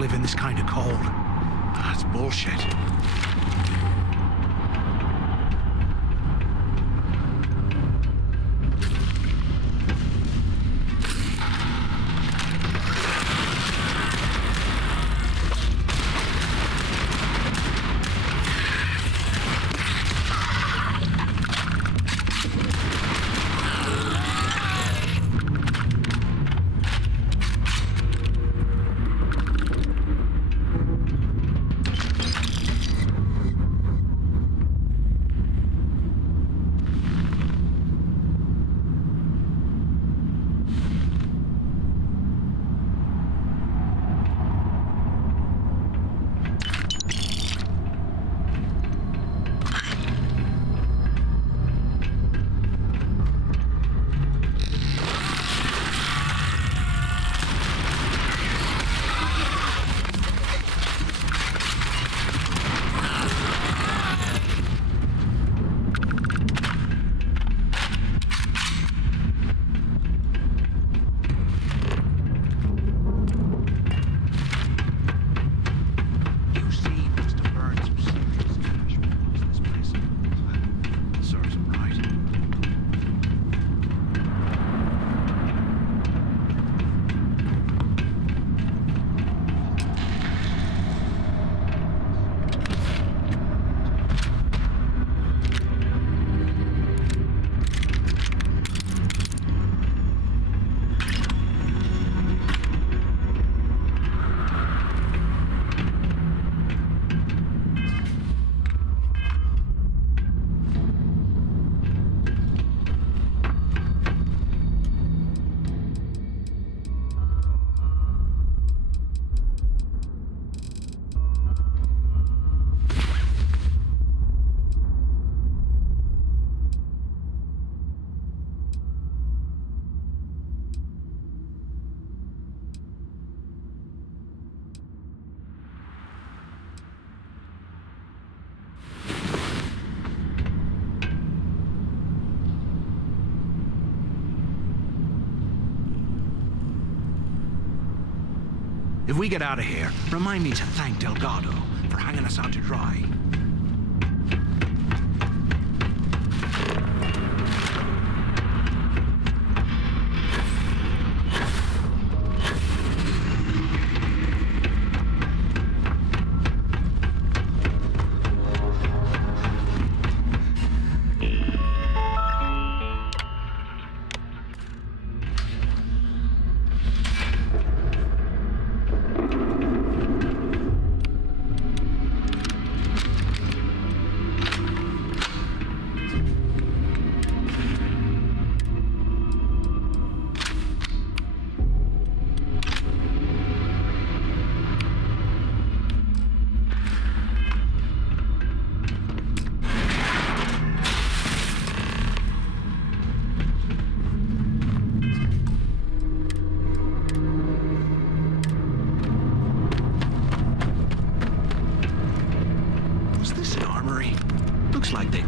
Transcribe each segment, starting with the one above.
live in this kind of cold. That's bullshit. If we get out of here, remind me to thank Delgado for hanging us out to dry.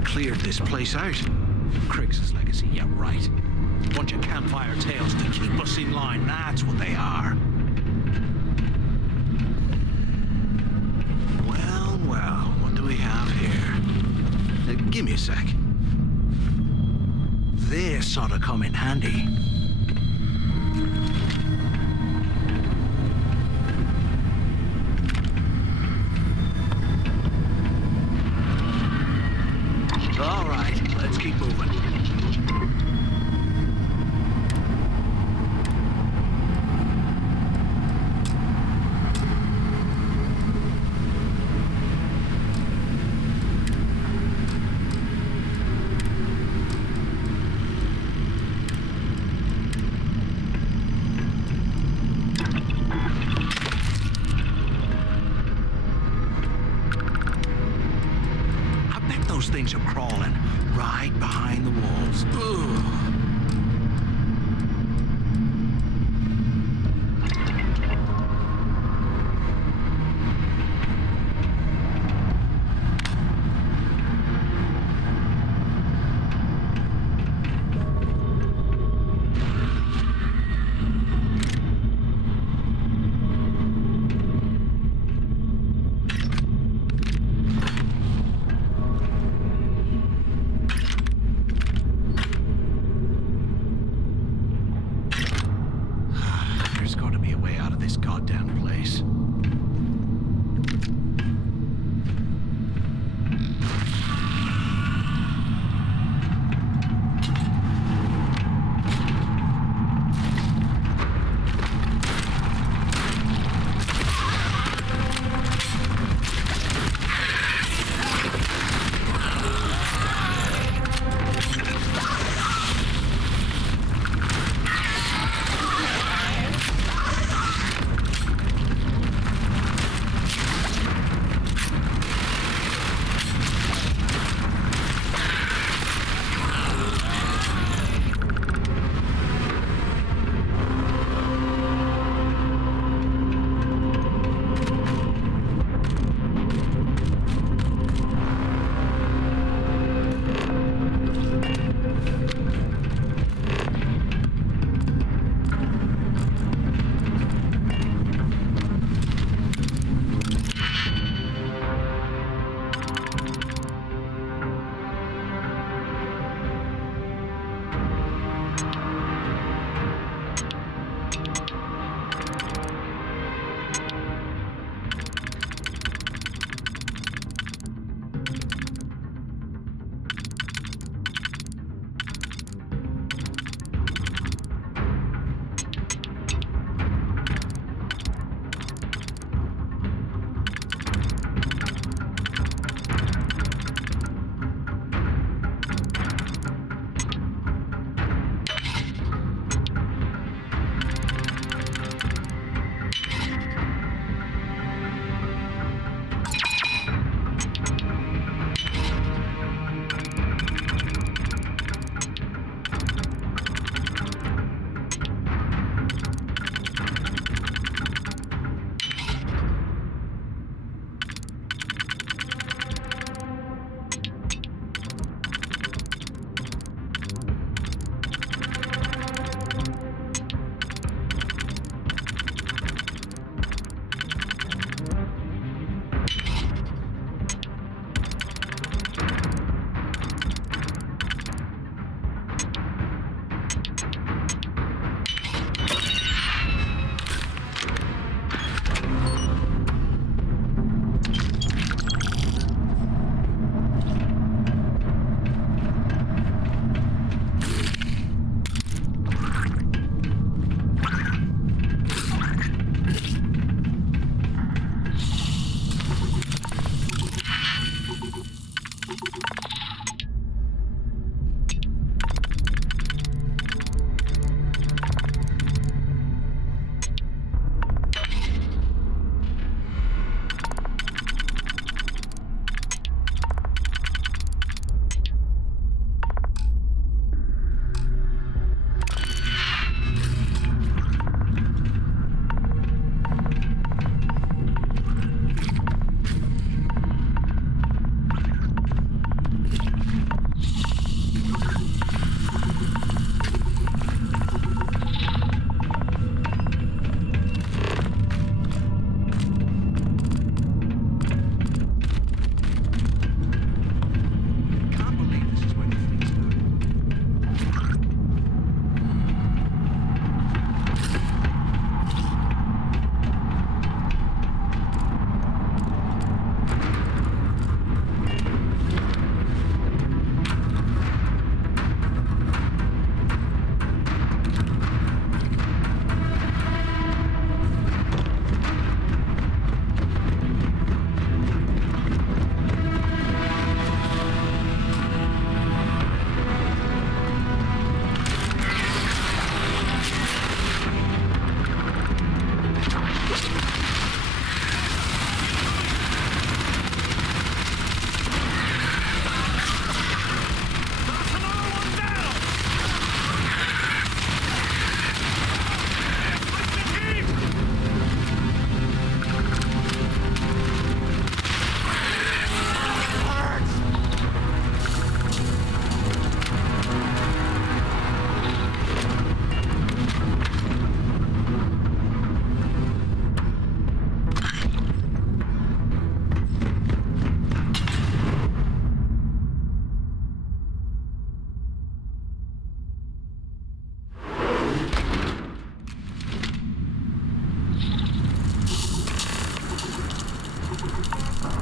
Cleared this place out. Criggs' legacy, yeah, right. Bunch of campfire tales to keep us in line, that's what they are. Well, well, what do we have here? Give me a sec. This ought to come in handy. All right, let's keep moving. Things are crawling right behind the walls. Ugh.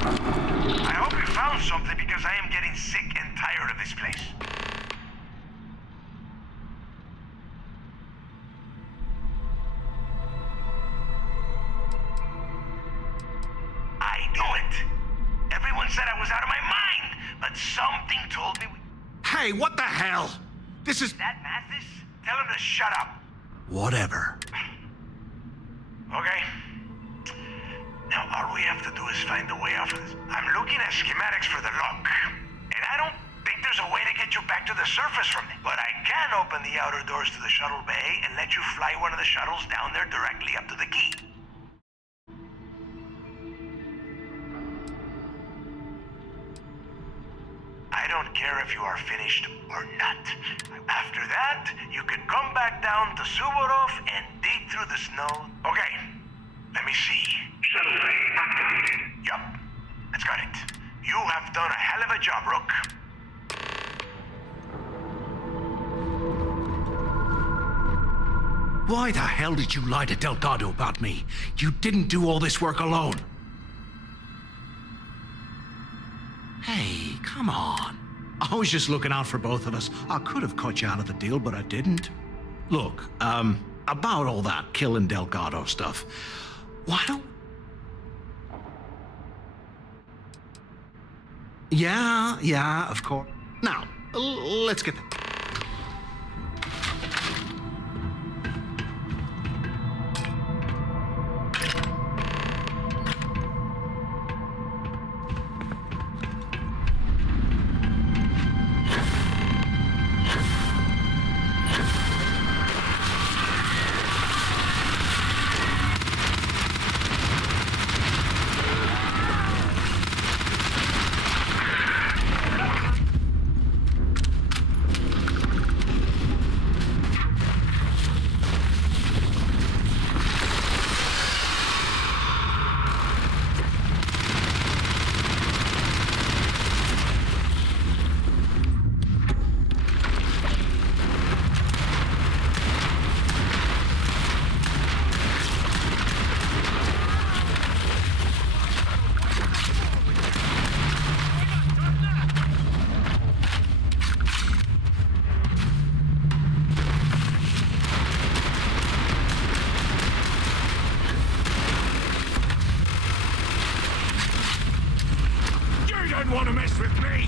I hope you found something because I am getting sick and tired of this place. I knew it. Everyone said I was out of my mind, but something told me Hey, what the hell? This is... That Mathis? Tell him to shut up. Whatever. Okay. Now all we have to do is find a way out of this. I'm looking at schematics for the lock, and I don't think there's a way to get you back to the surface from there. But I can open the outer doors to the shuttle bay and let you fly one of the shuttles down there directly up to the key. I don't care if you are finished or not. After that, you can come back down to Suvorov and dig through the snow. Okay, let me see. Shuttle bay activated. Yup, that's got it. You have done a hell of a job, Rook. Why the hell did you lie to Delgado about me? You didn't do all this work alone. Hey, come on. I was just looking out for both of us. I could have cut you out of the deal, but I didn't. Look, about all that killing Delgado stuff, why don't... Yeah, of course. Now, let's get... Want to mess with me?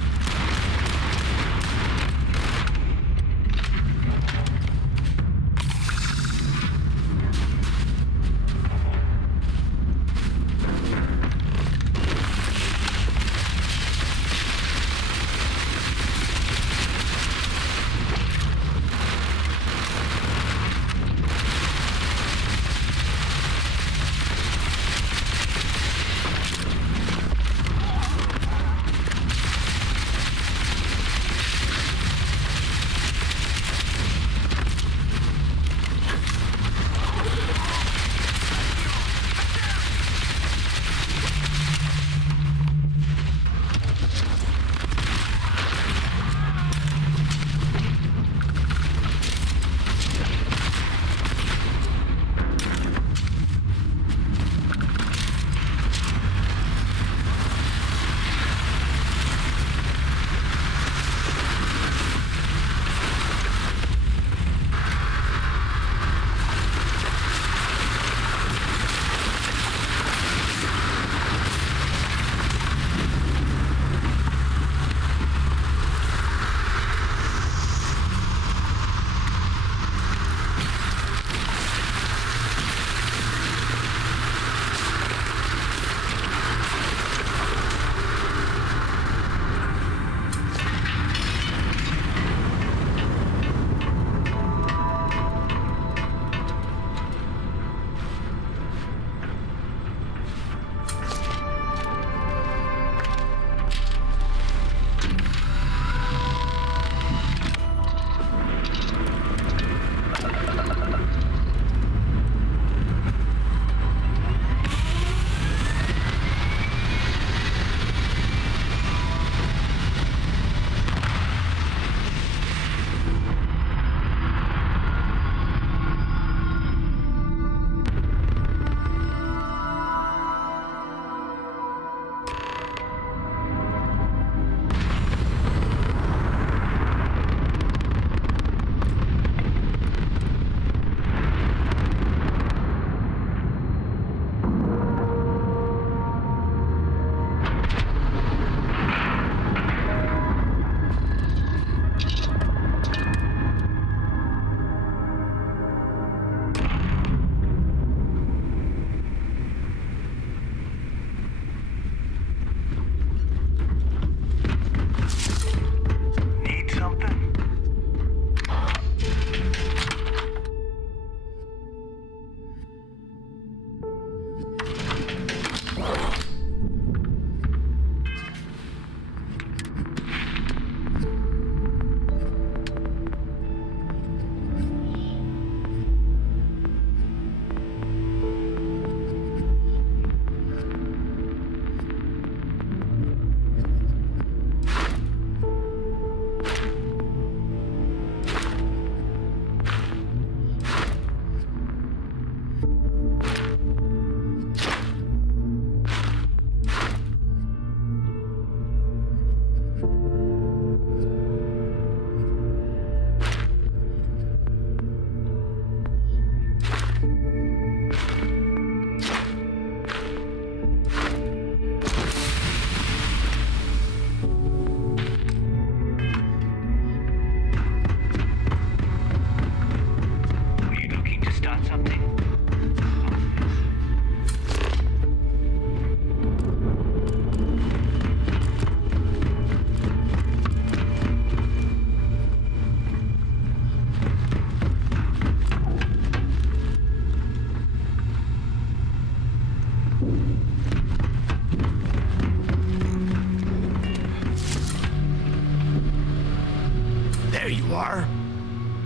are?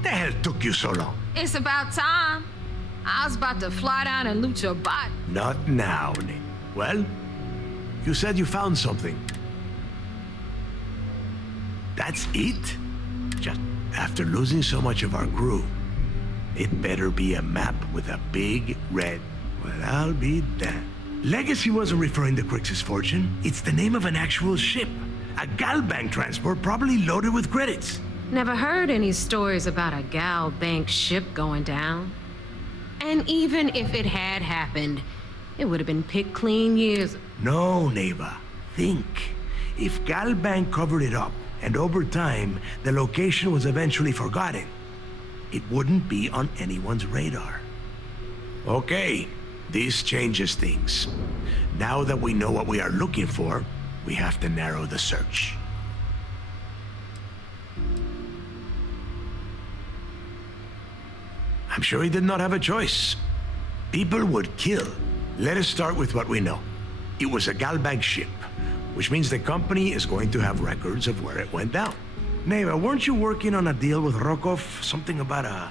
The hell took you so long? It's about time. I was about to fly down and loot your bot. Not now, Nick. Well, you said you found something. That's it? Just after losing so much of our crew, it better be a map with a big red. Well, I'll be damned. Legacy wasn't referring to Crix's fortune. It's the name of an actual ship. A Galbank transport probably loaded with credits. Never heard any stories about a Gal Bank ship going down. And even if it had happened, it would have been picked clean years. No, Neva. Think. If Galbank covered it up, and over time, the location was eventually forgotten, it wouldn't be on anyone's radar. Okay, this changes things. Now that we know what we are looking for, we have to narrow the search. I'm sure he did not have a choice. People would kill. Let us start with what we know. It was a Galbank ship, which means the company is going to have records of where it went down. Neva, weren't you working on a deal with Rokov? Something about a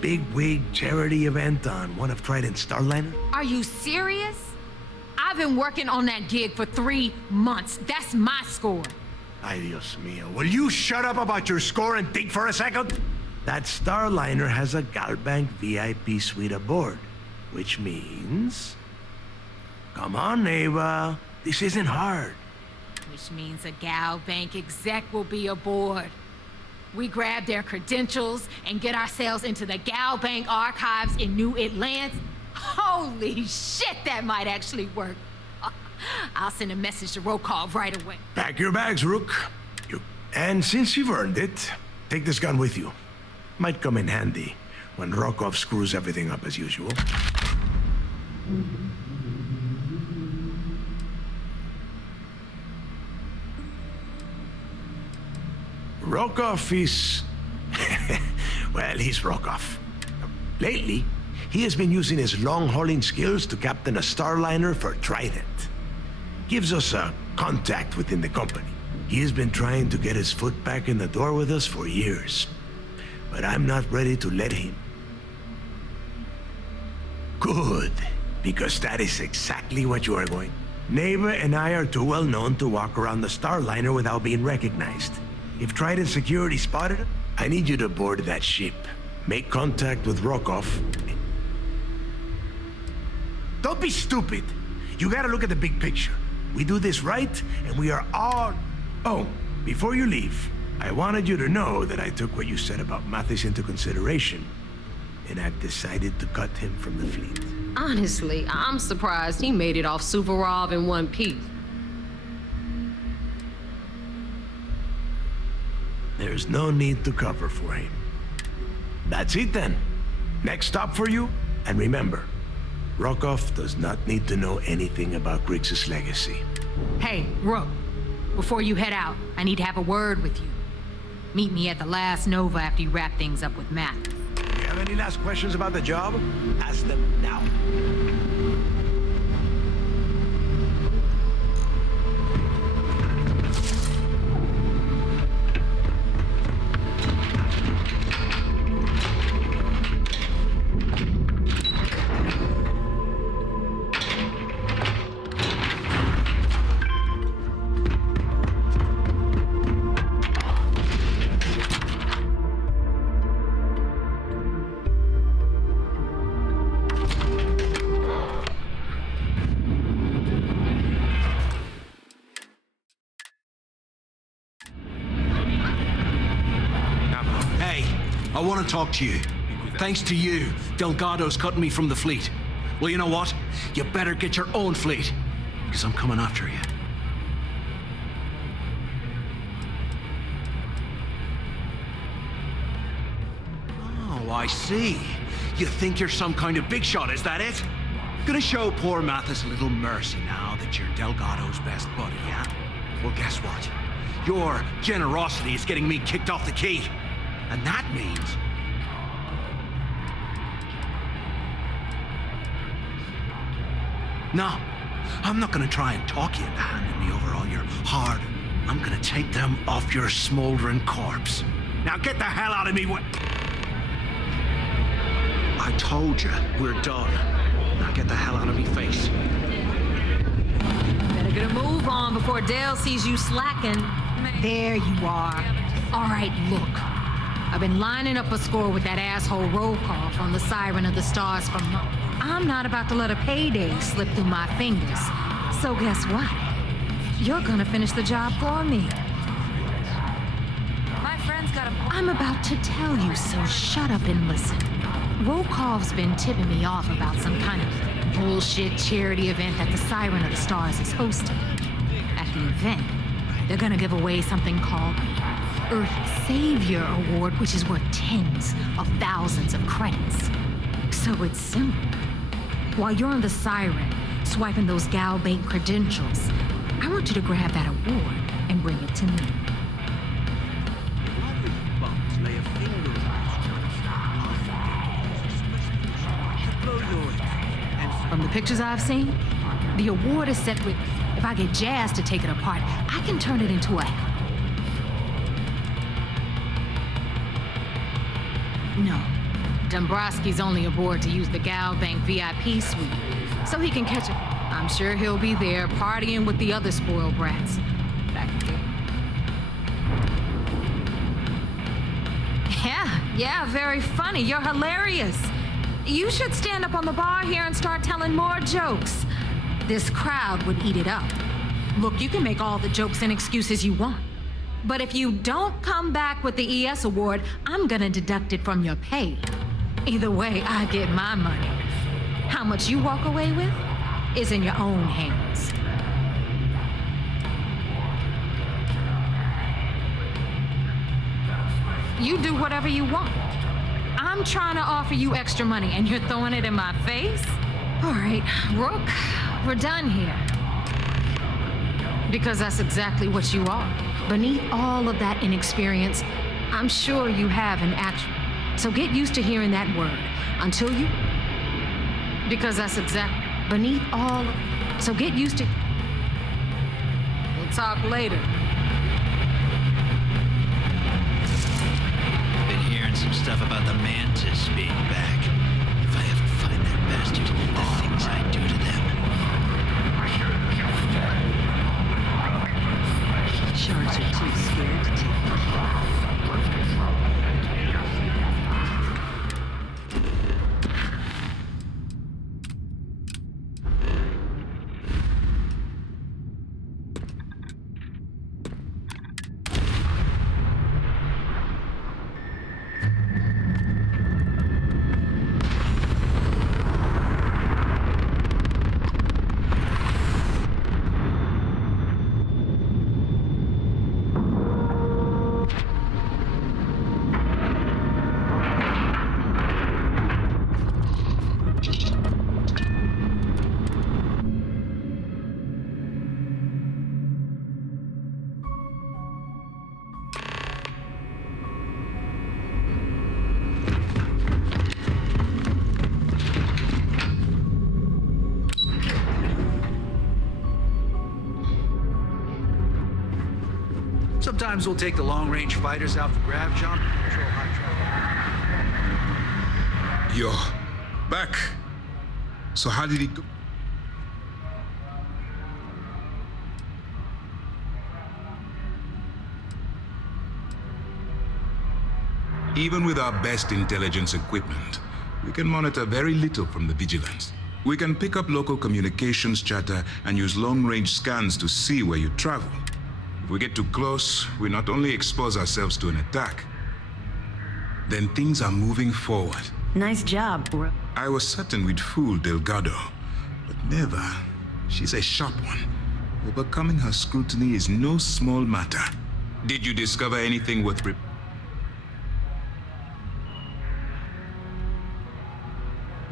big wig charity event on one of Trident's Starliner? Are you serious? I've been working on that gig for 3 months. That's my score. Ay, Dios mío. Will you shut up about your score and think for a second? That Starliner has a Galbank VIP suite aboard, which means... Come on, Neva. This isn't hard. Which means a Gal Bank exec will be aboard. We grab their credentials and get ourselves into the Gal Bank archives in New Atlantis. Holy shit, that might actually work. I'll send a message to Rokov right away. Pack your bags, Rook. And since you've earned it, take this gun with you. Might come in handy when Rokov screws everything up as usual. Rokov is... well, he's Rokov. Lately, he has been using his long-hauling skills to captain a Starliner for Trident. Gives us a contact within the company. He has been trying to get his foot back in the door with us for years. But I'm not ready to let him. Good, because that is exactly what you are going. Neva and I are too well known to walk around the Starliner without being recognized. If Trident security spotted him, I need you to board that ship. Make contact with Rokov. Don't be stupid. You gotta look at the big picture. We do this right, and we are all... Oh, before you leave, I wanted you to know that I took what you said about Mathis into consideration, and I've decided to cut him from the fleet. Honestly, I'm surprised he made it off Suvorov in one piece. There's no need to cover for him. That's it then. Next stop for you, and remember, Rokov does not need to know anything about Griggs' legacy. Hey, Rook, before you head out, I need to have a word with you. Meet me at the last Nova after you wrap things up with Matt. You have any last questions about the job? Ask them now. I want to talk to you. Thanks to you, Delgado's cutting me from the fleet. Well, you know what? You better get your own fleet, because I'm coming after you. Oh, I see. You think you're some kind of big shot, is that it? Gonna show poor Mathis a little mercy now that you're Delgado's best buddy, yeah? Well, guess what? Your generosity is getting me kicked off the key. And that means... No, I'm not gonna try and talk you into handing me over all your hard. I'm gonna take them off your smoldering corpse. Now get the hell out of me. I told you, we're done. Now get the hell out of me face. Better get a move on before Dale sees you slacking. There you are. All right, look. I've been lining up a score with that asshole roll call from the Siren of the Stars for months. I'm not about to let a payday slip through my fingers. So guess what? You're gonna finish the job for me. My friend's got a... I'm about to tell you, so shut up and listen. Rokov's been tipping me off about some kind of bullshit charity event that the Siren of the Stars is hosting. At the event, they're gonna give away something called Earth Savior Award, which is worth tens of thousands of credits. So it's simple. While you're on the Siren, swiping those Gal Bank credentials, I want you to grab that award and bring it to me. From the pictures I've seen, the award is set with, if I get Jazz to take it apart, I can turn it into a... No. Dombrowski's only aboard to use the Gal Bank VIP suite, so he can catch it. I'm sure he'll be there partying with the other spoiled brats. Back there. Yeah, very funny. You're hilarious. You should stand up on the bar here and start telling more jokes. This crowd would eat it up. Look, you can make all the jokes and excuses you want. But if you don't come back with the ES award, I'm gonna deduct it from your pay. Either way, I get my money. How much you walk away with is in your own hands. You do whatever you want. I'm trying to offer you extra money and you're throwing it in my face? All right, Rook, we're done here. Because that's exactly what you are. Beneath all of that inexperience, I'm sure you have an action. So get used to hearing that word until you... Because that's exactly... Beneath all... So get used to... We'll talk later. Been hearing some stuff about the Mantis being back. If I ever find that bastard, the things I do to them. Sharks are too scared to take the hit. Sometimes we'll take the long-range fighters out for grav jump. Control high traffic. You're back. So how did it go? Even with our best intelligence equipment, we can monitor very little from the vigilance. We can pick up local communications chatter and use long-range scans to see where you travel. If we get too close, we not only expose ourselves to an attack, then things are moving forward. Nice job, bro. I was certain we'd fool Delgado, but never. She's a sharp one. Overcoming her scrutiny is no small matter. Did you discover anything worth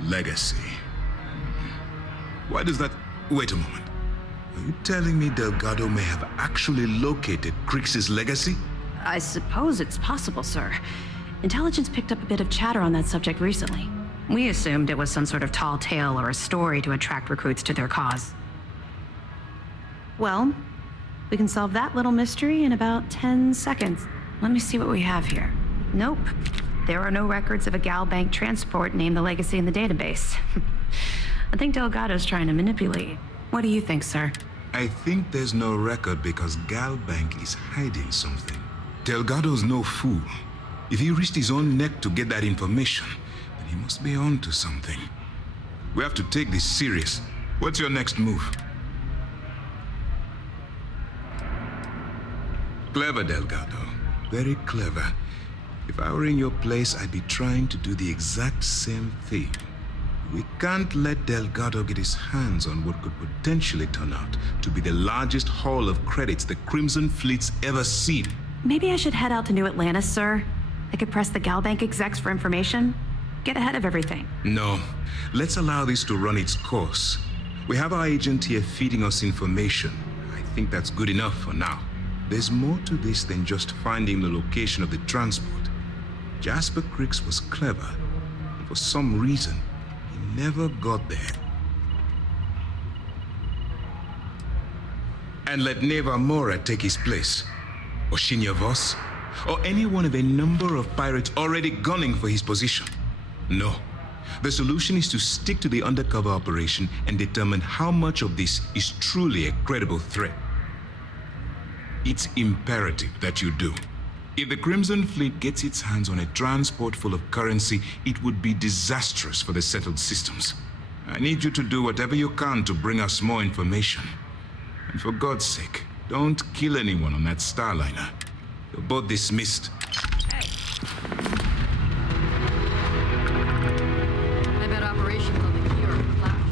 Legacy. Why does that... Wait a moment. Are you telling me Delgado may have actually located Crix's legacy? I suppose it's possible, sir. Intelligence picked up a bit of chatter on that subject recently. We assumed it was some sort of tall tale or a story to attract recruits to their cause. Well, we can solve that little mystery in about 10 seconds. Let me see what we have here. Nope. There are no records of a Gal Bank transport named the Legacy in the database. I think Delgado's trying to manipulate. What do you think, sir? I think there's no record because Gal Bank is hiding something. Delgado's no fool. If he risked his own neck to get that information, then he must be on to something. We have to take this serious. What's your next move? Clever, Delgado. Very clever. If I were in your place, I'd be trying to do the exact same thing. We can't let Delgado get his hands on what could potentially turn out to be the largest haul of credits the Crimson Fleet's ever seen. Maybe I should head out to New Atlantis, sir. I could press the Gal Bank execs for information. Get ahead of everything. No. Let's allow this to run its course. We have our agent here feeding us information. I think that's good enough for now. There's more to this than just finding the location of the transport. Jasper Cricks was clever, and for some reason, he never got there. And let Neva Mora take his place, or Shinya Voss, or any one of a number of pirates already gunning for his position. No. The solution is to stick to the undercover operation and determine how much of this is truly a credible threat. It's imperative that you do. If the Crimson Fleet gets its hands on a transport full of currency, it would be disastrous for the settled systems. I need you to do whatever you can to bring us more information. And for God's sake, don't kill anyone on that Starliner. You're both dismissed. I bet operations on the key are collapsed.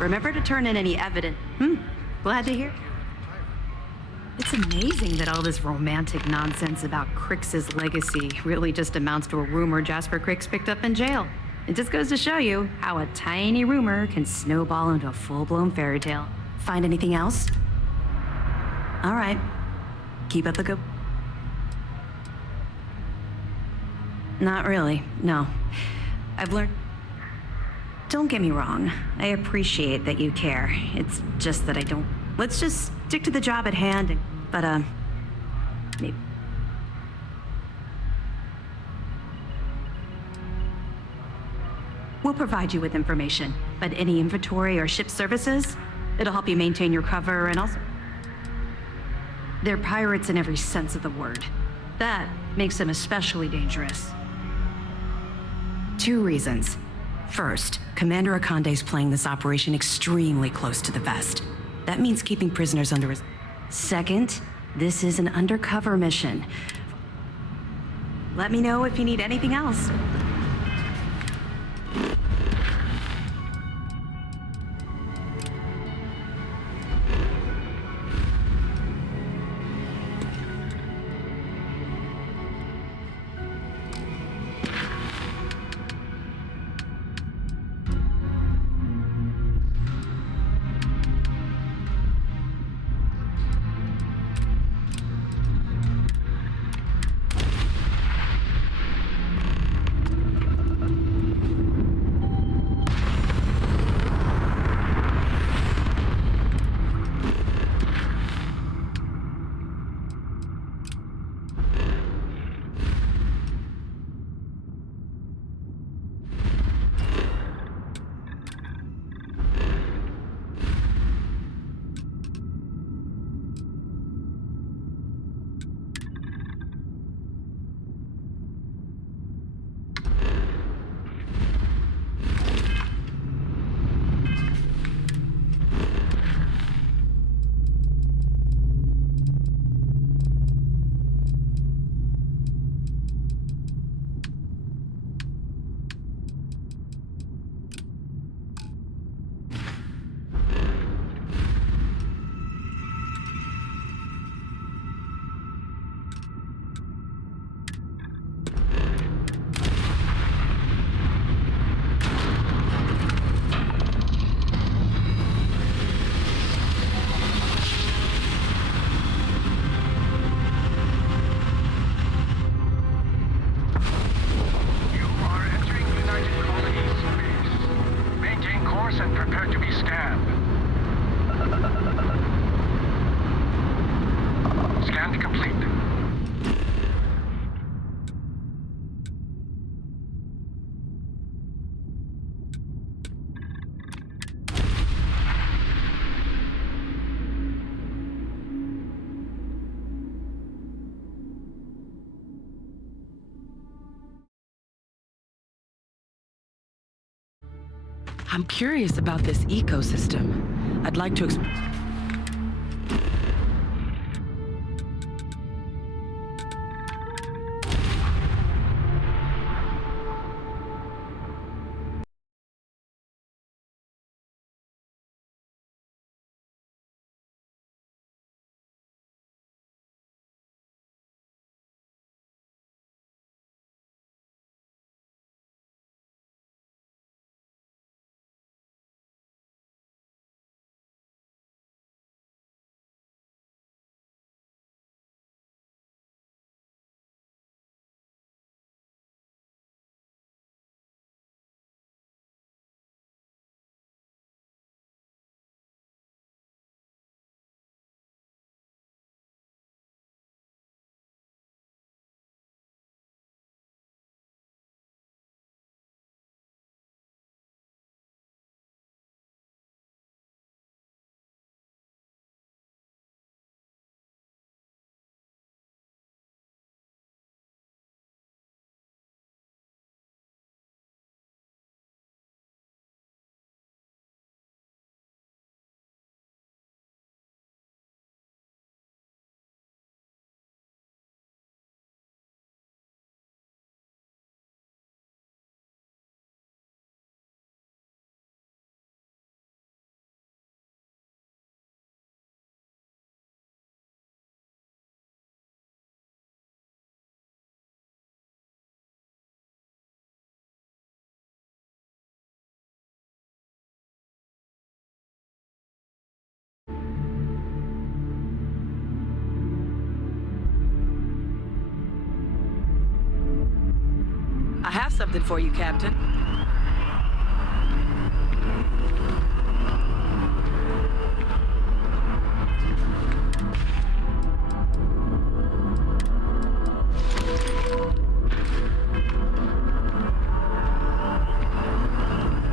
Remember to turn in any evidence. Glad to hear. It's amazing that all this romantic nonsense about Crix's legacy really just amounts to a rumor Jasper Crix picked up in jail. It just goes to show you how a tiny rumor can snowball into a full-blown fairy tale. Find anything else? All right. Keep up the good... Not really, no. I've learned... Don't get me wrong. I appreciate that you care. It's just that I don't... Let's just stick to the job at hand. But, maybe... We'll provide you with information, but any inventory or ship services, it'll help you maintain your cover and also... They're pirates in every sense of the word. That makes them especially dangerous. 2 reasons. First, Commander Akande's playing this operation extremely close to the vest. That means keeping prisoners under his... Second, this is an undercover mission. Let me know if you need anything else. to be scanned. Scan complete. I'm curious about this ecosystem. I'd like to I have something for you, Captain.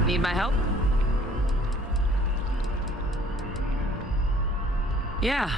Need my help? Yeah.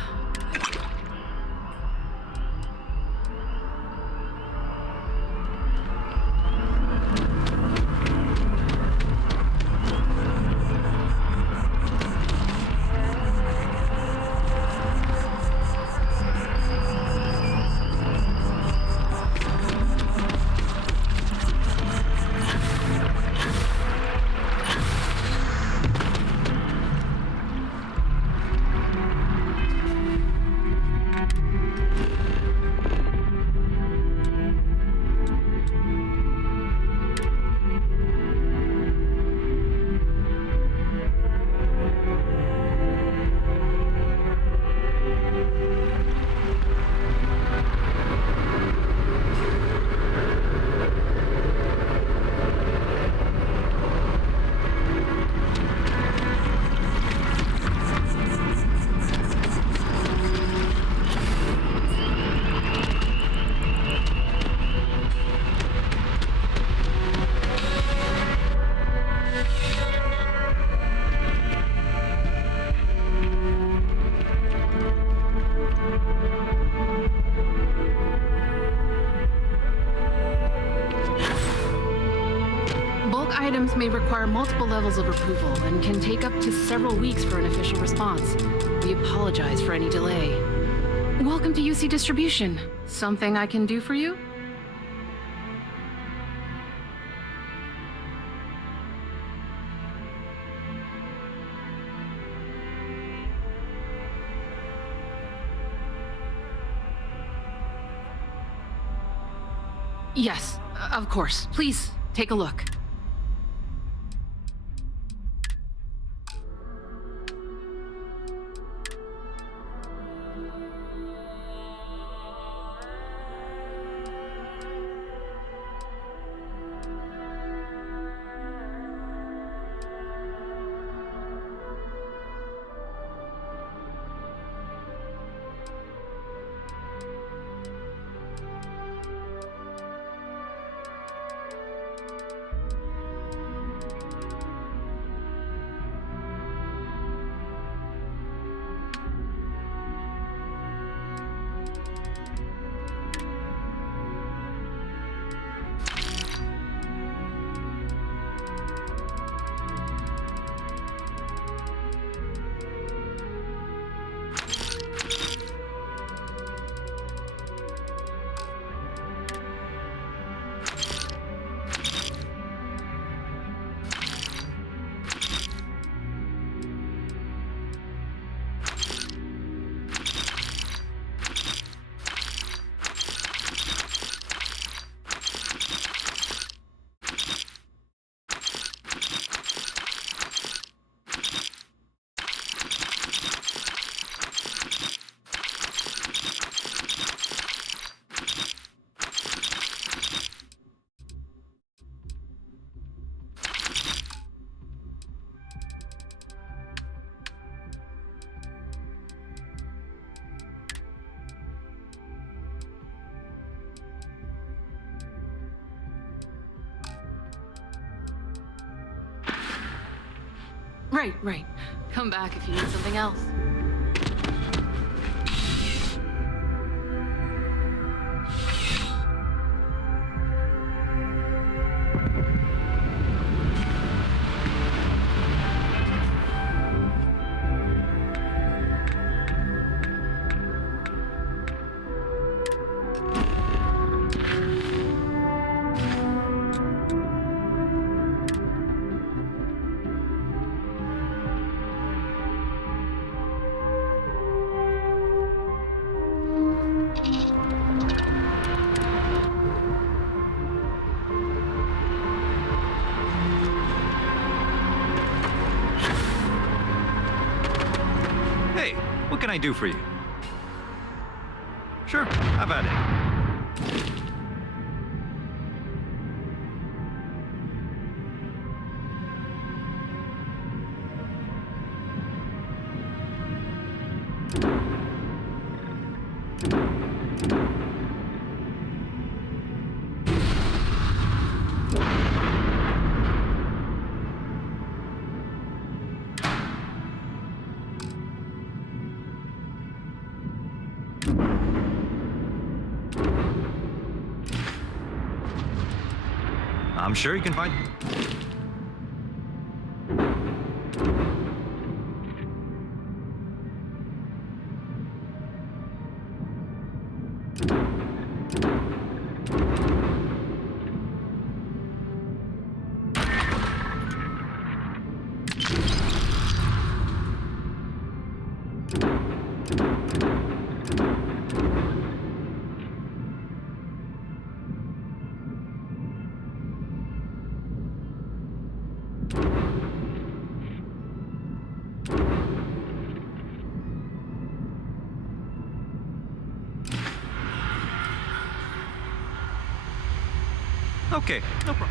Bulk items may require multiple levels of approval and can take up to several weeks for an official response. We apologize for any delay. Welcome to UC Distribution. Something I can do for you? Yes, of course. Please, take a look. Right. Come back if you need something else. Hey, what can I do for you? Sure, have at it. I'm sure you can find... Okay, no problem.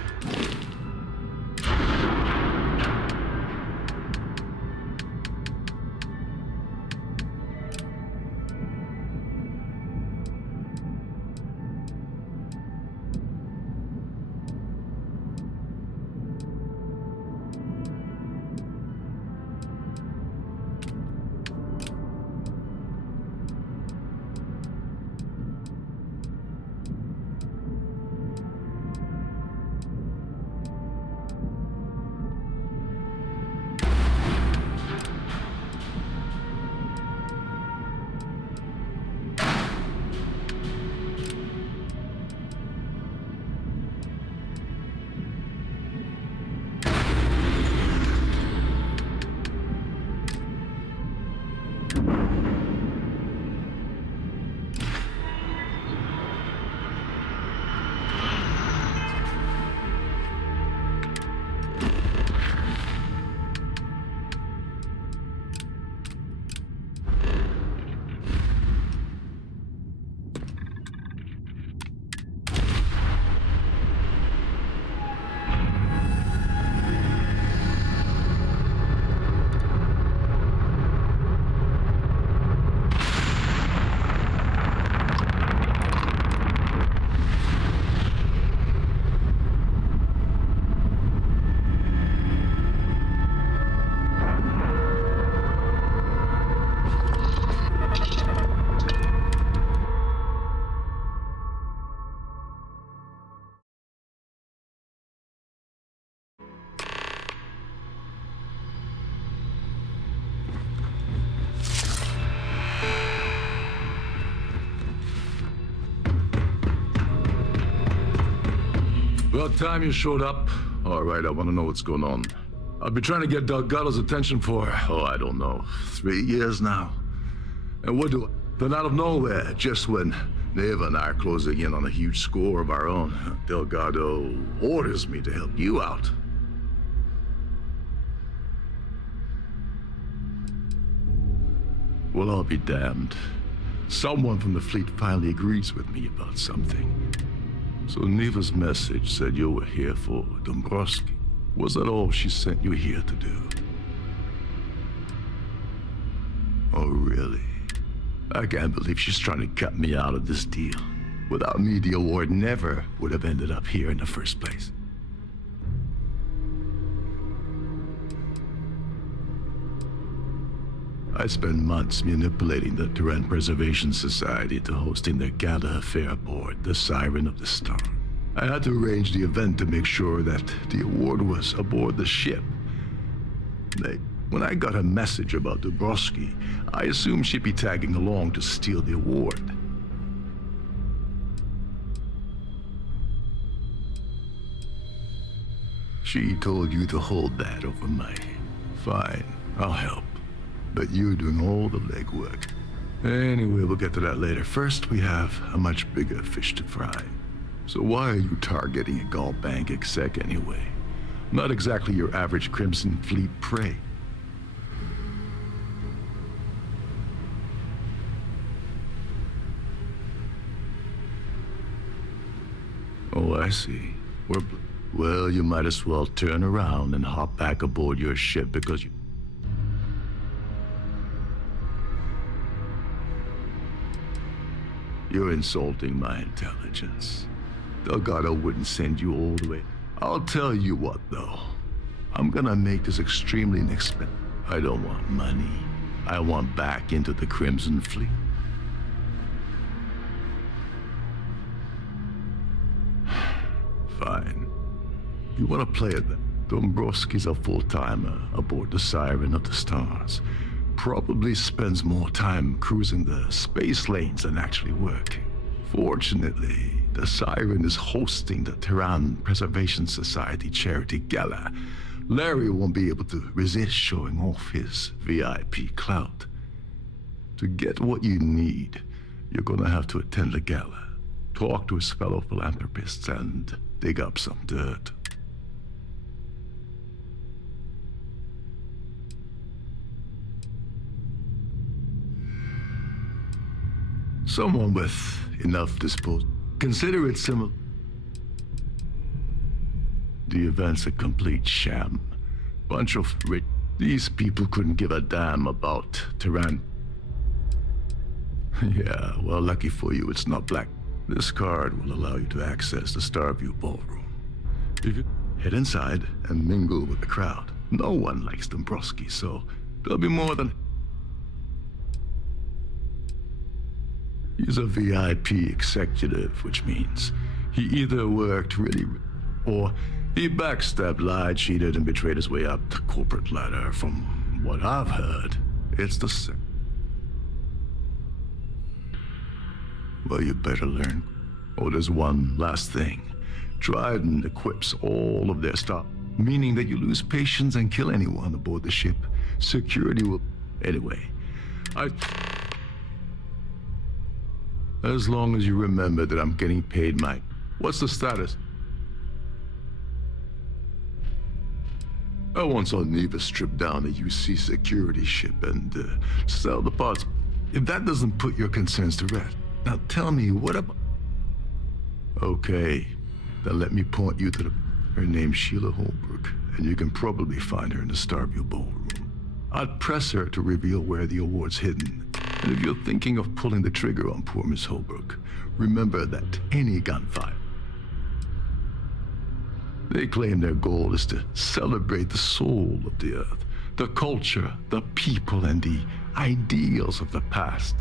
About time you showed up. All right, I want to know what's going on. I've been trying to get Delgado's attention for, I don't know, 3 years now. And what do? Then out of nowhere, just when Neva and I are closing in on a huge score of our own, Delgado orders me to help you out. Well, I'll be damned. Someone from the fleet finally agrees with me about something. So Neva's message said you were here for Dombrowski. Was that all she sent you here to do? Oh, really? I can't believe she's trying to cut me out of this deal. Without me, the award never would have ended up here in the first place. I spent months manipulating the Terran Preservation Society to hosting their gala affair aboard the Siren of the Star. I had to arrange the event to make sure that the award was aboard the ship. When I got a message about Dubrovsky, I assumed she'd be tagging along to steal the award. She told you to hold that over my... Fine, I'll help. But you're doing all the legwork. Anyway, we'll get to that later. First, we have a much bigger fish to fry. So why are you targeting a Gall Bank exec anyway? Not exactly your average Crimson Fleet prey. Oh, I see. Well, you might as well turn around and hop back aboard your ship because you... You're insulting my intelligence. Delgado wouldn't send you all the way. I'll tell you what, though. I'm gonna make this extremely inexpensive. I don't want money. I want back into the Crimson Fleet. Fine. You want to play it then? Dombrowski's a full-timer aboard the Siren of the Stars. Probably spends more time cruising the space lanes than actually working. Fortunately, the Siren is hosting the Terran Preservation Society charity gala. Larry won't be able to resist showing off his VIP clout. To get what you need, you're gonna have to attend the gala, talk to his fellow philanthropists, and dig up some dirt. Someone with enough disposal. Consider it similar. The event's a complete sham. Bunch of rich. These people couldn't give a damn about Terran. Yeah, well, lucky for you, it's not black. This card will allow you to access the Starview ballroom. You can head inside and mingle with the crowd. No one likes Dombrowski, so there'll be more than... He's a VIP executive, which means he either worked really... or he backstabbed, lied, cheated, and betrayed his way up the corporate ladder. From what I've heard, it's the same. Well, you better learn. Oh, there's one last thing. Dryden equips all of their stuff, meaning that you lose patience and kill anyone aboard the ship. Security will... Anyway, as long as you remember that I'm getting paid my... What's the status? I once saw Neva strip down a UC security ship and sell the parts. If that doesn't put your concerns to rest, now tell me, what about... Okay, then let me point you to the... Her name's Sheila Holbrook, and you can probably find her in the Starview ballroom. I'd press her to reveal where the award's hidden. And if you're thinking of pulling the trigger on poor Miss Holbrook, remember that any gunfire... They claim their goal is to celebrate the soul of the Earth, the culture, the people, and the ideals of the past.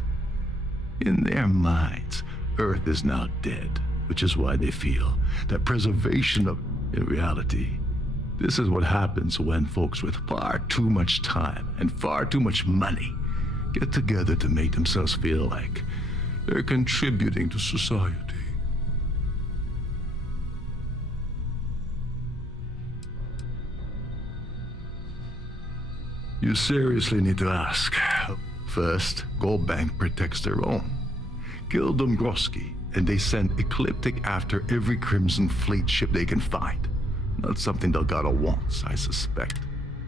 In their minds, Earth is now dead, which is why they feel that preservation of... In reality, this is what happens when folks with far too much time and far too much money get together to make themselves feel like they're contributing to society. You seriously need to ask. First, Gold Bank protects their own. Kill Dombrowski, and they send Ecliptic after every Crimson Fleet ship they can find. Not something Delgado wants, I suspect.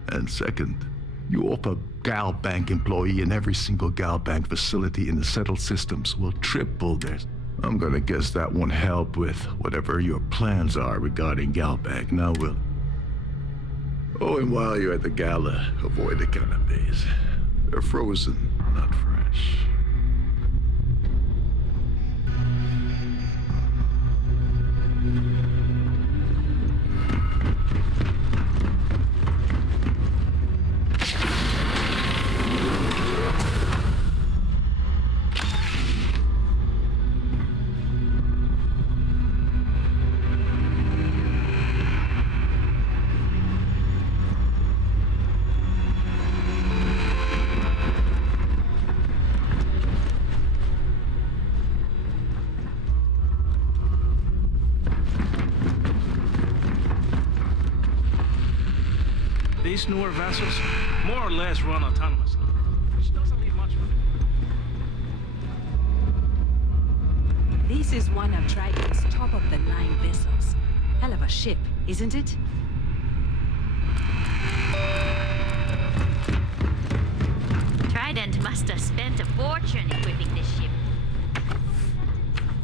And second, you offer Gal Bank employee in every single Gal Bank facility in the settled systems will triple theirs. I'm gonna guess that won't help with whatever your plans are regarding Gal Bank, now will it? Oh, and while you're at the gala, avoid the canapes. They're frozen, not fresh. These newer vessels more or less run autonomously, which doesn't leave much room. This is one of Triton's top-of-the-line vessels. Hell of a ship, isn't it? Trident must have spent a fortune equipping this ship.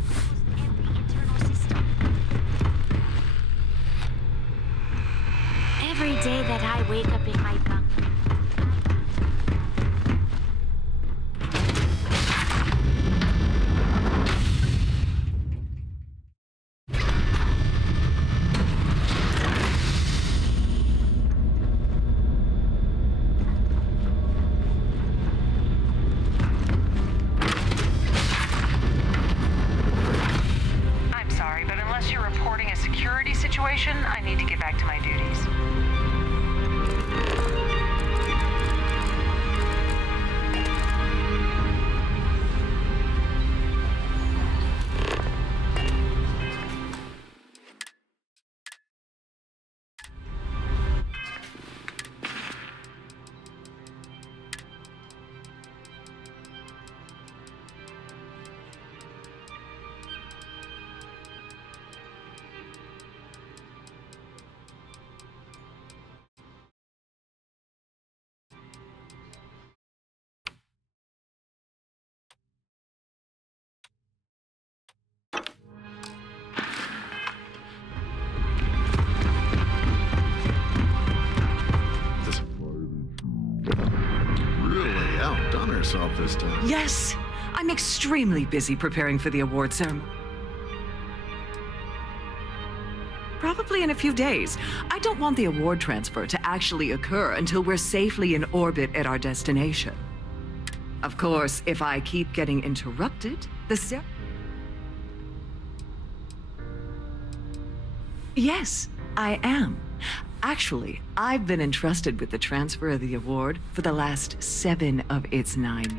Almost every internal system. Every day that I wake up in my bunk. I'm sorry, but unless you're reporting a security situation, I need to get back to my duties. Really outdone herself this time. Yes, I'm extremely busy preparing for the award ceremony. Probably in a few days. I don't want the award transfer to actually occur until we're safely in orbit at our destination. Of course, if I keep getting interrupted, Yes, I am. Actually, I've been entrusted with the transfer of the award for the last 7 of its 9 years.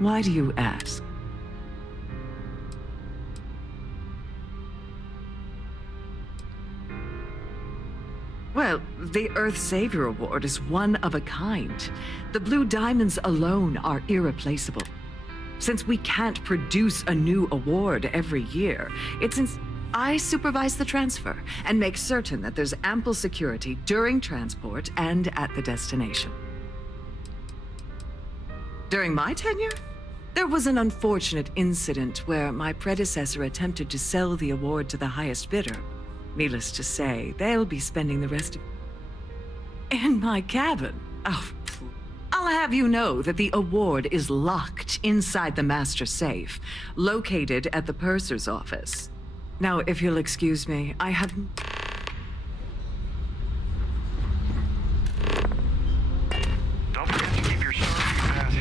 Why do you ask? Well, the Earth Savior Award is one of a kind. The Blue Diamonds alone are irreplaceable. Since we can't produce a new award every year, I supervise the transfer and make certain that there's ample security during transport and at the destination. During my tenure, there was an unfortunate incident where my predecessor attempted to sell the award to the highest bidder. Needless to say, they'll be spending the rest of in my cabin. Oh, I'll have you know that the award is locked inside the master safe, located at the purser's office. Now, if you'll excuse me, I have... Don't forget to keep your Starfield pass.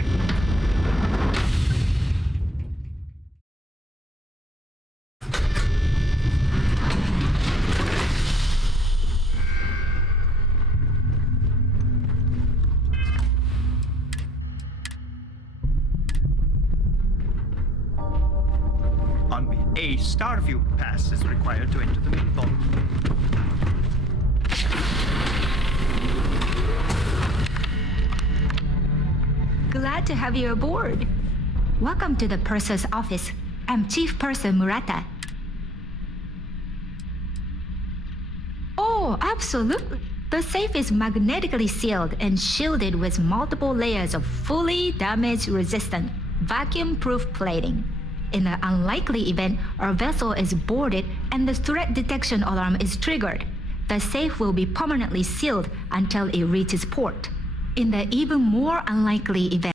A Starfield pass is required to enter the main vault. Glad to have you aboard. Welcome to the purser's office. I'm Chief Purser Murata. Oh, absolutely. The safe is magnetically sealed and shielded with multiple layers of fully damage-resistant, vacuum-proof plating. In the unlikely event our vessel is boarded and the threat detection alarm is triggered, the safe will be permanently sealed until it reaches port. In the even more unlikely event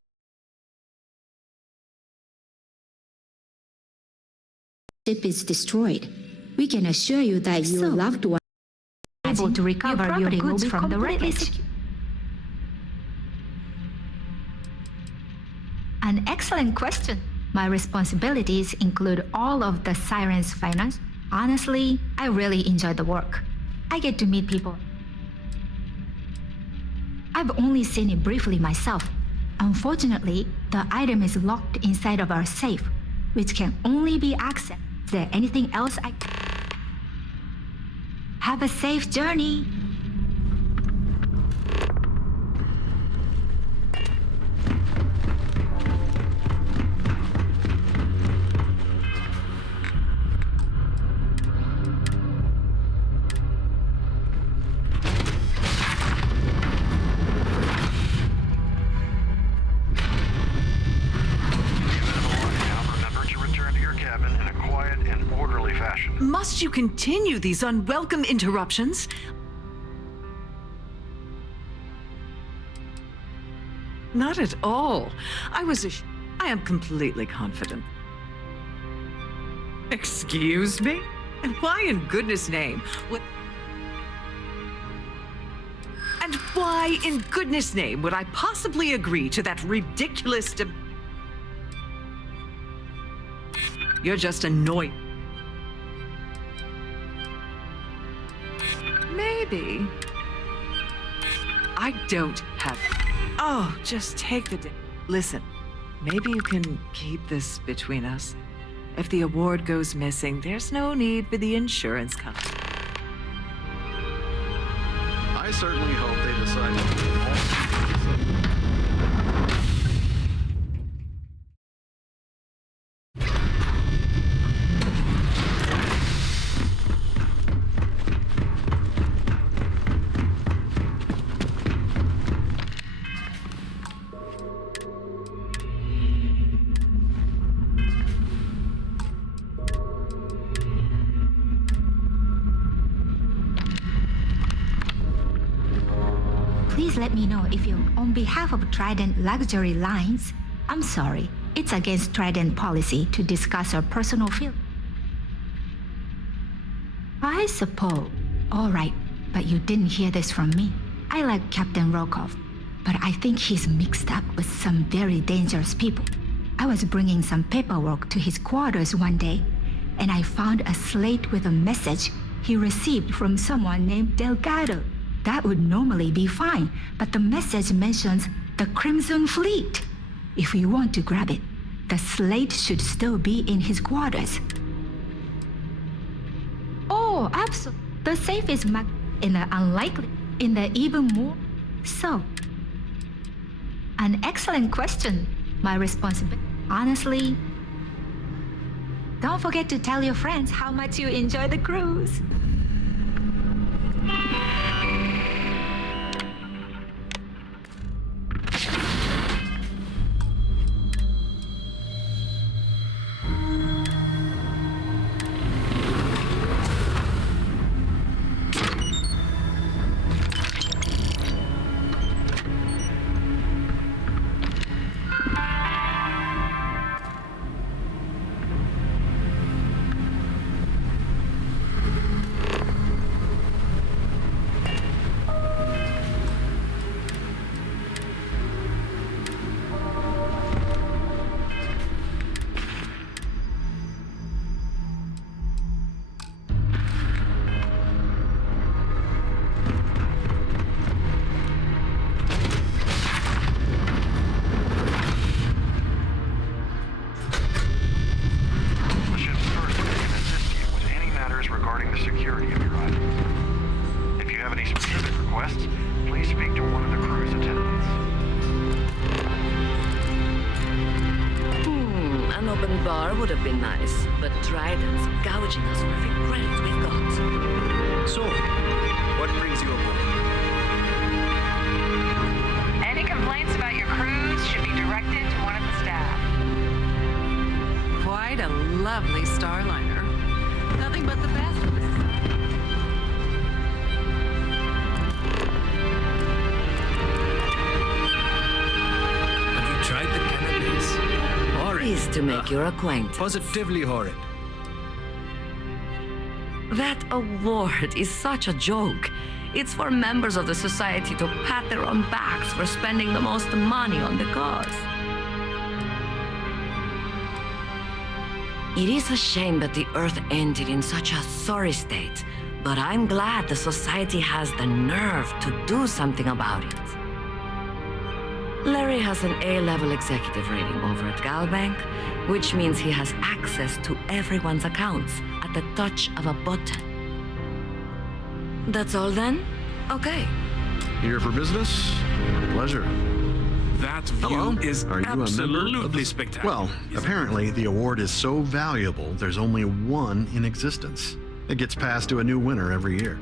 the ship is destroyed, we can assure you that your loved one is able to recover your goods from the wreckage. An excellent question. My responsibilities include all of the Siren's finance. Honestly, I really enjoy the work. I get to meet people. I've only seen it briefly myself. Unfortunately, the item is locked inside of our safe, which can only be accessed. Is there anything else I... Have a safe journey. Must you continue these unwelcome interruptions? Not at all. I am completely confident. Excuse me? And why in goodness name would... And why in goodness name would I possibly agree to that ridiculous You're just annoying. Maybe. I don't have... Oh, just take the day. Listen, maybe you can keep this between us. If the award goes missing, there's no need for the insurance company. I certainly hope they decide to do all. Please let me know if you, on behalf of Trident Luxury Lines, I'm sorry, it's against Trident policy to discuss our personal feelings. I suppose. All right, but you didn't hear this from me. I like Captain Rokov, but I think he's mixed up with some very dangerous people. I was bringing some paperwork to his quarters one day, and I found a slate with a message he received from someone named Delgado. That would normally be fine, but the message mentions the Crimson Fleet. If you want to grab it, the slate should still be in his quarters. Oh, absolutely. The safe is marked in the unlikely, in the even more. So, an excellent question. My responsibility. Honestly, don't forget to tell your friends how much you enjoy the cruise. Would have been nice, but Trident's gouging us for every credit we've got. So, what brings you aboard? Any complaints about your cruise should be directed to one of the staff. Quite a lovely starliner. Nothing but the best for this society. Have you tried the cannabis? Pleased to make your acquaintance. Positively horrid. That award is such a joke. It's for members of the society to pat their own backs for spending the most money on the cause. It is a shame that the Earth ended in such a sorry state, but I'm glad the society has the nerve to do something about it. Larry has an A-level executive rating over at Galbank, which means he has access to everyone's accounts at the touch of a button. That's all then? Okay. Here for business? Pleasure. That view is Are you a member of absolutely the... spectacular. Well, apparently the award is so valuable, there's only one in existence. It gets passed to a new winner every year.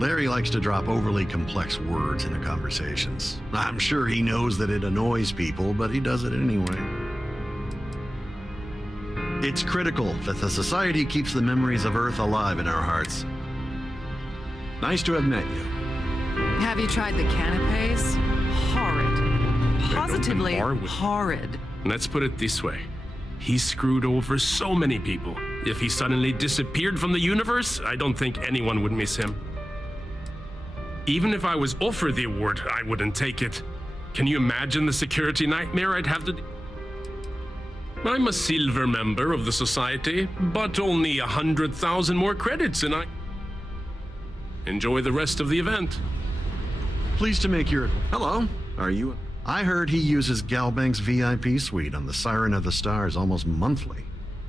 Larry likes to drop overly complex words into conversations. I'm sure he knows that it annoys people, but he does it anyway. It's critical that the Society keeps the memories of Earth alive in our hearts. Nice to have met you. Have you tried the canapes? Horrid. Positively horrid. Let's put it this way. He screwed over so many people. If he suddenly disappeared from the universe, I don't think anyone would miss him. Even if I was offered the award, I wouldn't take it. Can you imagine the security nightmare I'd have to... I'm a silver member of the Society, but only 100,000 more credits and I... Enjoy the rest of the event. Pleased to make your... Hello, are you... I heard he uses Galbank's VIP suite on the Siren of the Stars almost monthly.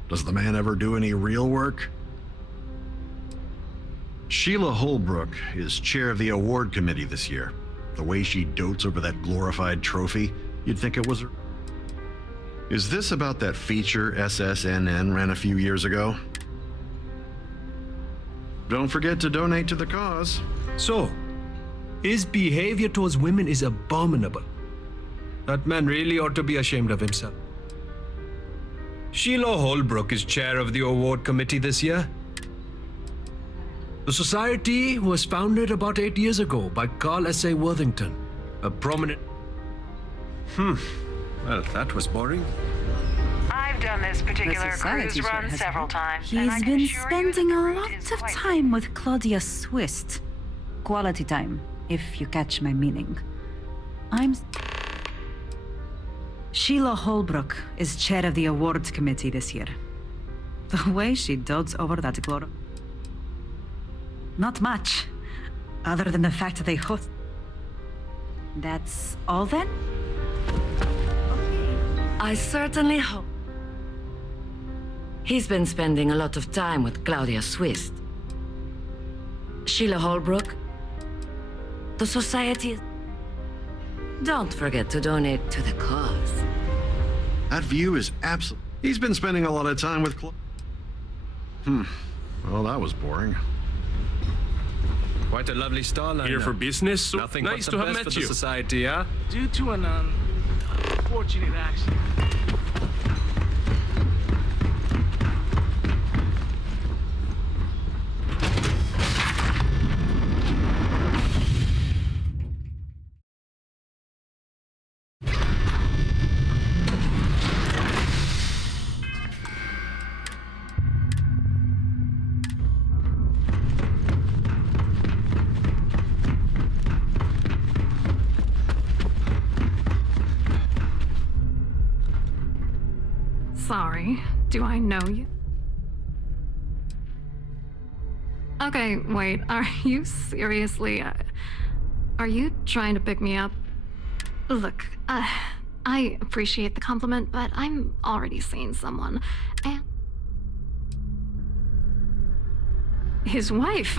Does the man ever do any real work? Sheila Holbrook is chair of the award committee this year. The way she dotes over that glorified trophy, you'd think it was her. Is this about that feature SSNN ran a few years ago? Don't forget to donate to the cause. So, his behavior towards women is abominable. That man really ought to be ashamed of himself. Sheila Holbrook is chair of the award committee this year. The society was founded about 8 years ago by Carl S.A. Worthington, a prominent... Well, that was boring. I've done this particular cruise run several times. and I He's can been assure you spending the a route lot is of quite time with Claudia Swist. Quality time, if you catch my meaning. Sheila Holbrook is chair of the awards committee this year. The way she dotes over that glory. Not much, other than the fact that they host. That's all then? I certainly hope. He's been spending a lot of time with Claudia Swist. Sheila Holbrook. The Society. Don't forget to donate to the cause. That view is absolute. He's been spending a lot of time with Well, that was boring. Quite a lovely starliner. Here for business, so Nothing nice but to the have best met for you. the society, huh? Due to an unfortunate accident. Sorry, do I know you? Okay, wait, are you seriously, are you trying to pick me up? Look, I appreciate the compliment, but I'm already seeing someone, and... His wife?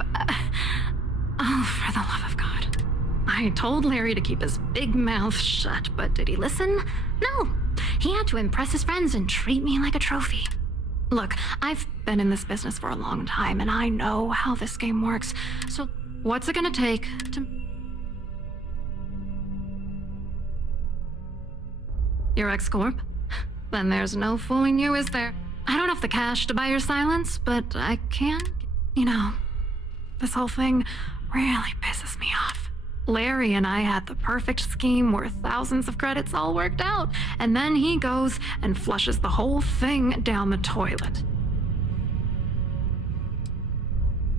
Oh, for the love of God. I told Larry to keep his big mouth shut, but did he listen? No. He had to impress his friends and treat me like a trophy. Look, I've been in this business for a long time, and I know how this game works. So what's it gonna take to... Your ex-corp? Then there's no fooling you, is there? I don't have the cash to buy your silence, but I can... You know, this whole thing really pisses me off. Larry and I had the perfect scheme where thousands of credits all worked out, and then he goes and flushes the whole thing down the toilet.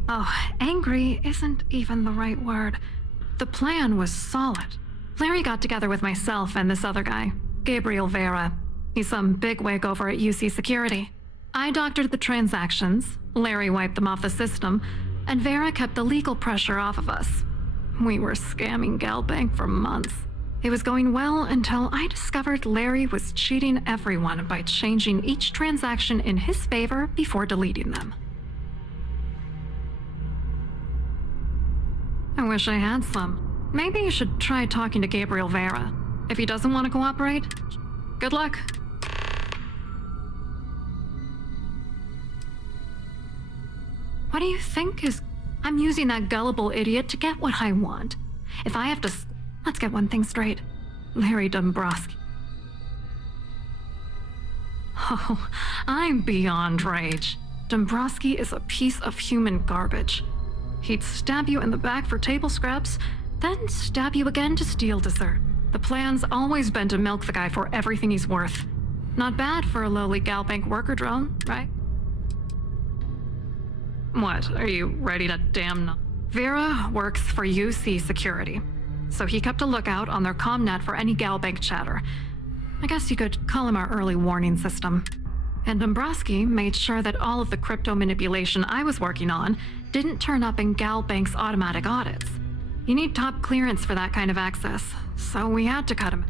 Oh, angry isn't even the right word. The plan was solid. Larry got together with myself and this other guy, Gabriel Vera. He's some bigwig over at UC Security. I doctored the transactions, Larry wiped them off the system, and Vera kept the legal pressure off of us. We were scamming Galbank for months. It was going well until I discovered Larry was cheating everyone by changing each transaction in his favor before deleting them. I wish I had some. Maybe you should try talking to Gabriel Vera. If he doesn't want to cooperate, good luck. What do you think is... I'm using that gullible idiot to get what I want. If I have to... Let's get one thing straight. Larry Dombrowski. Oh, I'm beyond rage. Dombrowski is a piece of human garbage. He'd stab you in the back for table scraps, then stab you again to steal dessert. The plan's always been to milk the guy for everything he's worth. Not bad for a lowly Galbank worker drone, right? What, are you ready to damn no? Vera works for UC Security, so he kept a lookout on their comnet for any Galbank chatter. I guess you could call him our early warning system. And Dombrowski made sure that all of the crypto manipulation I was working on didn't turn up in Galbank's automatic audits. You need top clearance for that kind of access, so we had to cut him.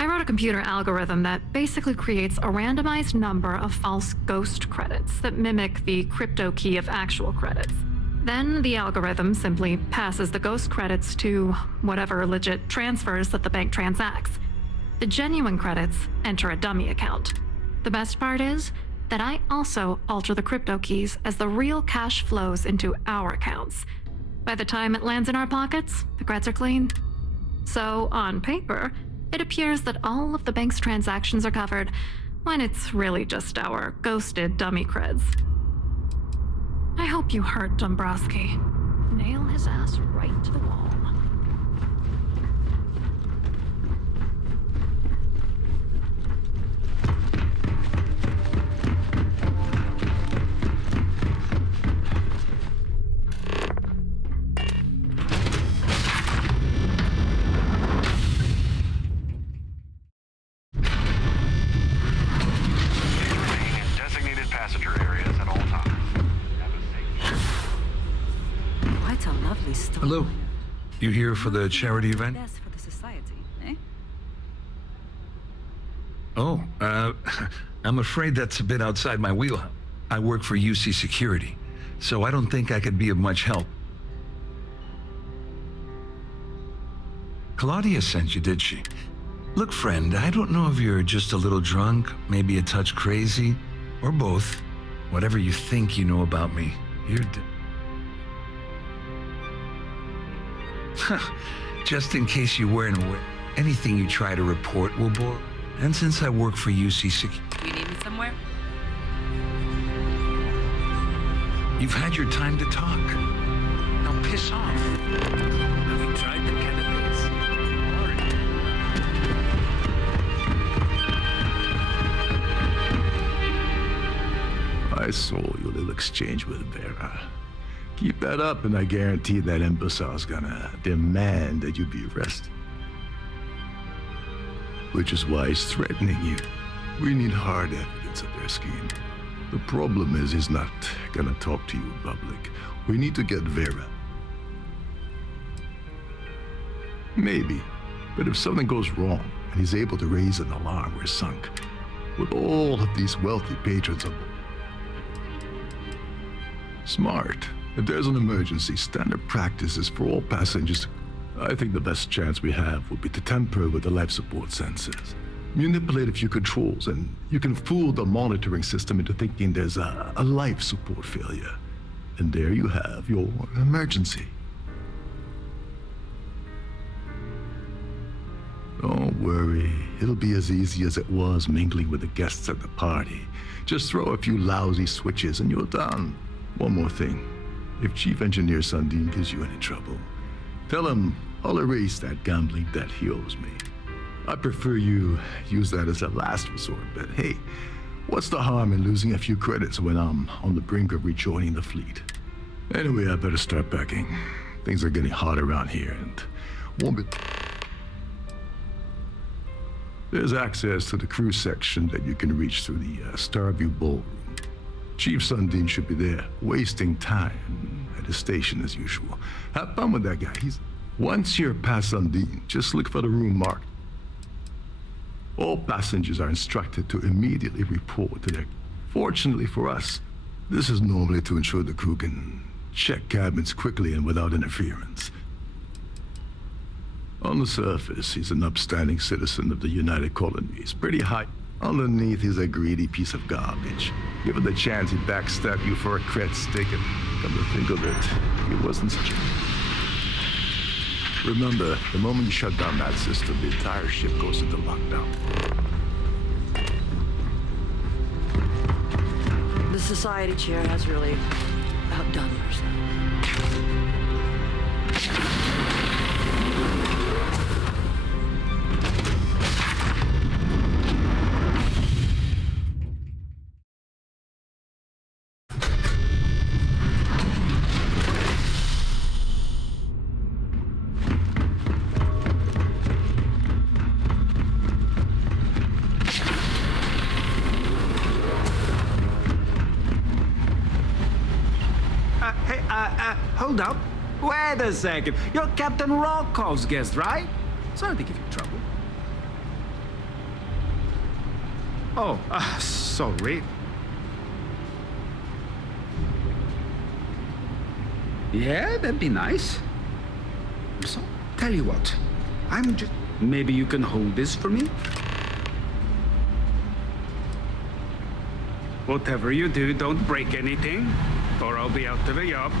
I wrote a computer algorithm that basically creates a randomized number of false ghost credits that mimic the crypto key of actual credits. Then the algorithm simply passes the ghost credits to whatever legit transfers that the bank transacts. The genuine credits enter a dummy account. The best part is that I also alter the crypto keys as the real cash flows into our accounts. By the time it lands in our pockets, the creds are clean. So, on paper, it appears that all of the bank's transactions are covered, when it's really just our ghosted dummy creds. I hope you heard Dombrowski. Nail his ass right to the wall. Hello. You here for the charity event? That's for the society, eh? Oh, I'm afraid that's a bit outside my wheelhouse. I work for UC Security, so I don't think I could be of much help. Claudia sent you, did she? Look, friend, I don't know if you're just a little drunk, maybe a touch crazy, or both. Whatever you think you know about me, you're just in case you weren't aware, anything you try to report will boil. And since I work for UC Security... You need me somewhere? You've had your time to talk. Now piss off. Have you tried the cannabis? I saw your little exchange with Vera. Keep that up, and I guarantee that imbecile's gonna demand that you be arrested. Which is why he's threatening you. We need hard evidence of their scheme. The problem is he's not gonna talk to you in public. We need to get Vera. Maybe, but if something goes wrong and he's able to raise an alarm, we're sunk. With all of these wealthy patrons of... Smart. If there's an emergency, standard practice is for all passengers. I think the best chance we have would be to tamper with the life support sensors. Manipulate a few controls, and you can fool the monitoring system into thinking there's a life support failure. And there you have your emergency. Don't worry, it'll be as easy as it was mingling with the guests at the party. Just throw a few lousy switches and you're done. One more thing. If Chief Engineer Sundin gives you any trouble, tell him I'll erase that gambling debt he owes me. I prefer you use that as a last resort, but hey, what's the harm in losing a few credits when I'm on the brink of rejoining the fleet? Anyway, I better start packing. Things are getting hot around here and won't be... There's access to the crew section that you can reach through the Starfield ballroom. Chief Sundin should be there, wasting time at his station as usual. Have fun with that guy. Once you're past Sundin, just look for the room marked. All passengers are instructed to immediately report to their... Fortunately for us, this is normally to ensure the crew can check cabins quickly and without interference. On the surface, he's an upstanding citizen of the United Colonies, pretty high. Underneath, he's a greedy piece of garbage. Given the chance, he'd backstab you for a cred stick, and come to think of it, he wasn't such a... Remember, the moment you shut down that system, the entire ship goes into lockdown. society chair has really outdone herself. Hold up. Wait a second. You're Captain Rocko's guest, right? Sorry to give you trouble. Oh, sorry. Yeah, that'd be nice. So, tell you what. I'm just... Maybe you can hold this for me? Whatever you do, don't break anything, or I'll be out to the job.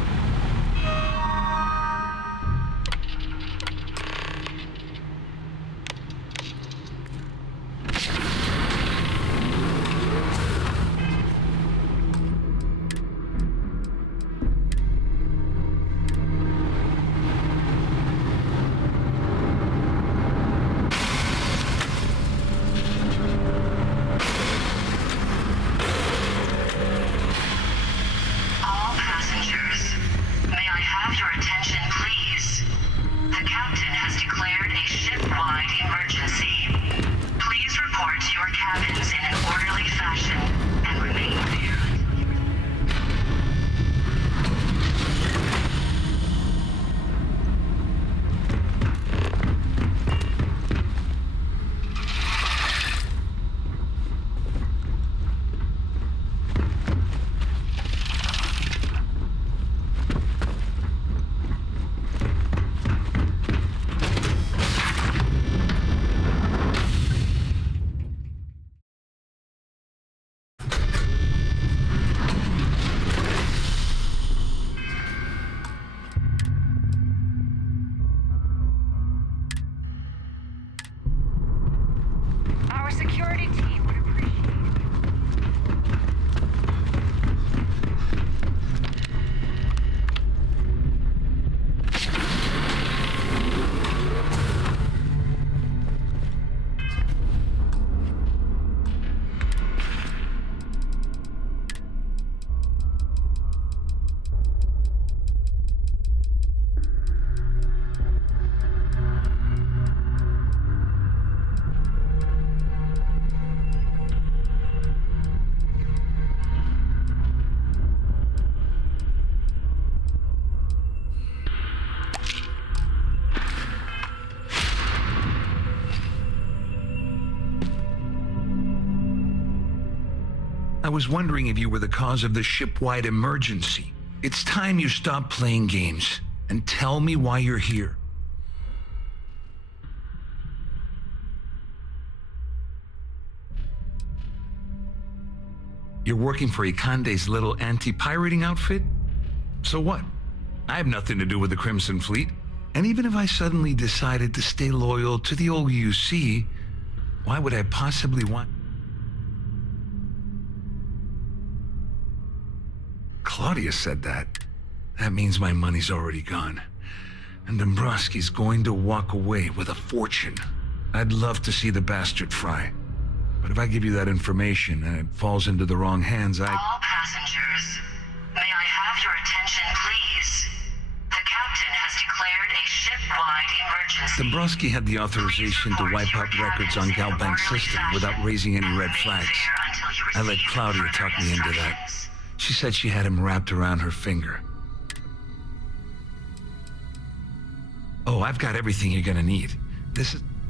I was wondering if you were the cause of the ship-wide emergency. It's time you stop playing games and tell me why you're here. You're working for Ikande's little anti-pirating outfit? So what? I have nothing to do with the Crimson Fleet. And even if I suddenly decided to stay loyal to the old UC, why would I possibly want... Claudia said that. That means my money's already gone. And Dombrowski's going to walk away with a fortune. I'd love to see the bastard fry. But if I give you that information and it falls into the wrong hands, All passengers, may I have your attention, please? The captain has declared a ship-wide emergency. Dombrowski had the authorization to wipe out records on Galbank's system without raising any red flags. I let Claudia talk me into that. She said she had him wrapped around her finger. Oh, I've got everything you're gonna need.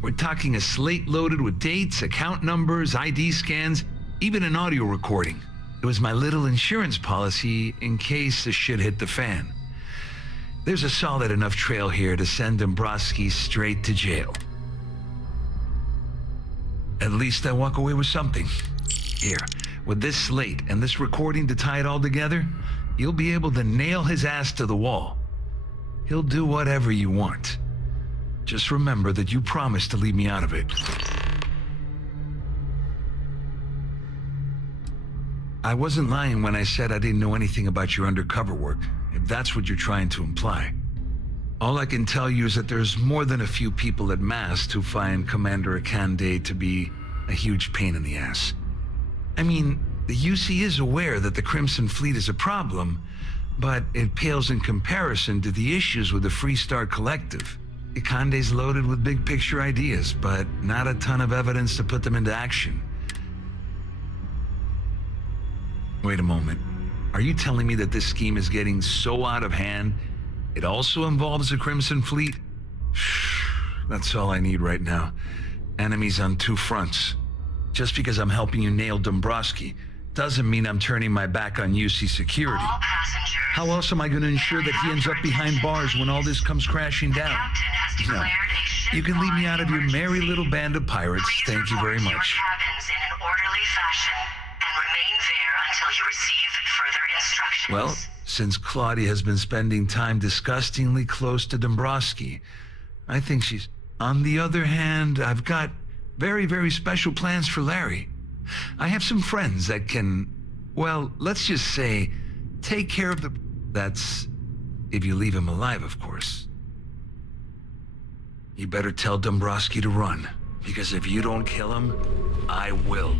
We're talking a slate loaded with dates, account numbers, ID scans, even an audio recording. It was my little insurance policy in case the shit hit the fan. There's a solid enough trail here to send Dombrowski straight to jail. At least I walk away with something. Here, with this slate and this recording to tie it all together, you'll be able to nail his ass to the wall. He'll do whatever you want. Just remember that you promised to leave me out of it. I wasn't lying when I said I didn't know anything about your undercover work, if that's what you're trying to imply. All I can tell you is that there's more than a few people at Mast who find Commander Akande to be a huge pain in the ass. I mean, the UC is aware that the Crimson Fleet is a problem, but it pales in comparison to the issues with the Freestar Collective. Akande's loaded with big picture ideas, but not a ton of evidence to put them into action. Wait a moment. Are you telling me that this scheme is getting so out of hand, it also involves the Crimson Fleet? That's all I need right now. Enemies on two fronts. Just because I'm helping you nail Dombrowski doesn't mean I'm turning my back on UC security. How else am I going to ensure that he ends up behind bars when all this comes crashing down? No. You can leave me out of your merry little band of pirates. Thank you very much. Cabins in an orderly fashion and remain there until you receive further instructions. Well, since Claudia has been spending time disgustingly close to Dombrowski, I think she's... On the other hand, I've got very, very special plans for Larry. I have some friends that can, well, let's just say, take care of the... That's if you leave him alive, of course. You better tell Dombrowski to run, because if you don't kill him, I will.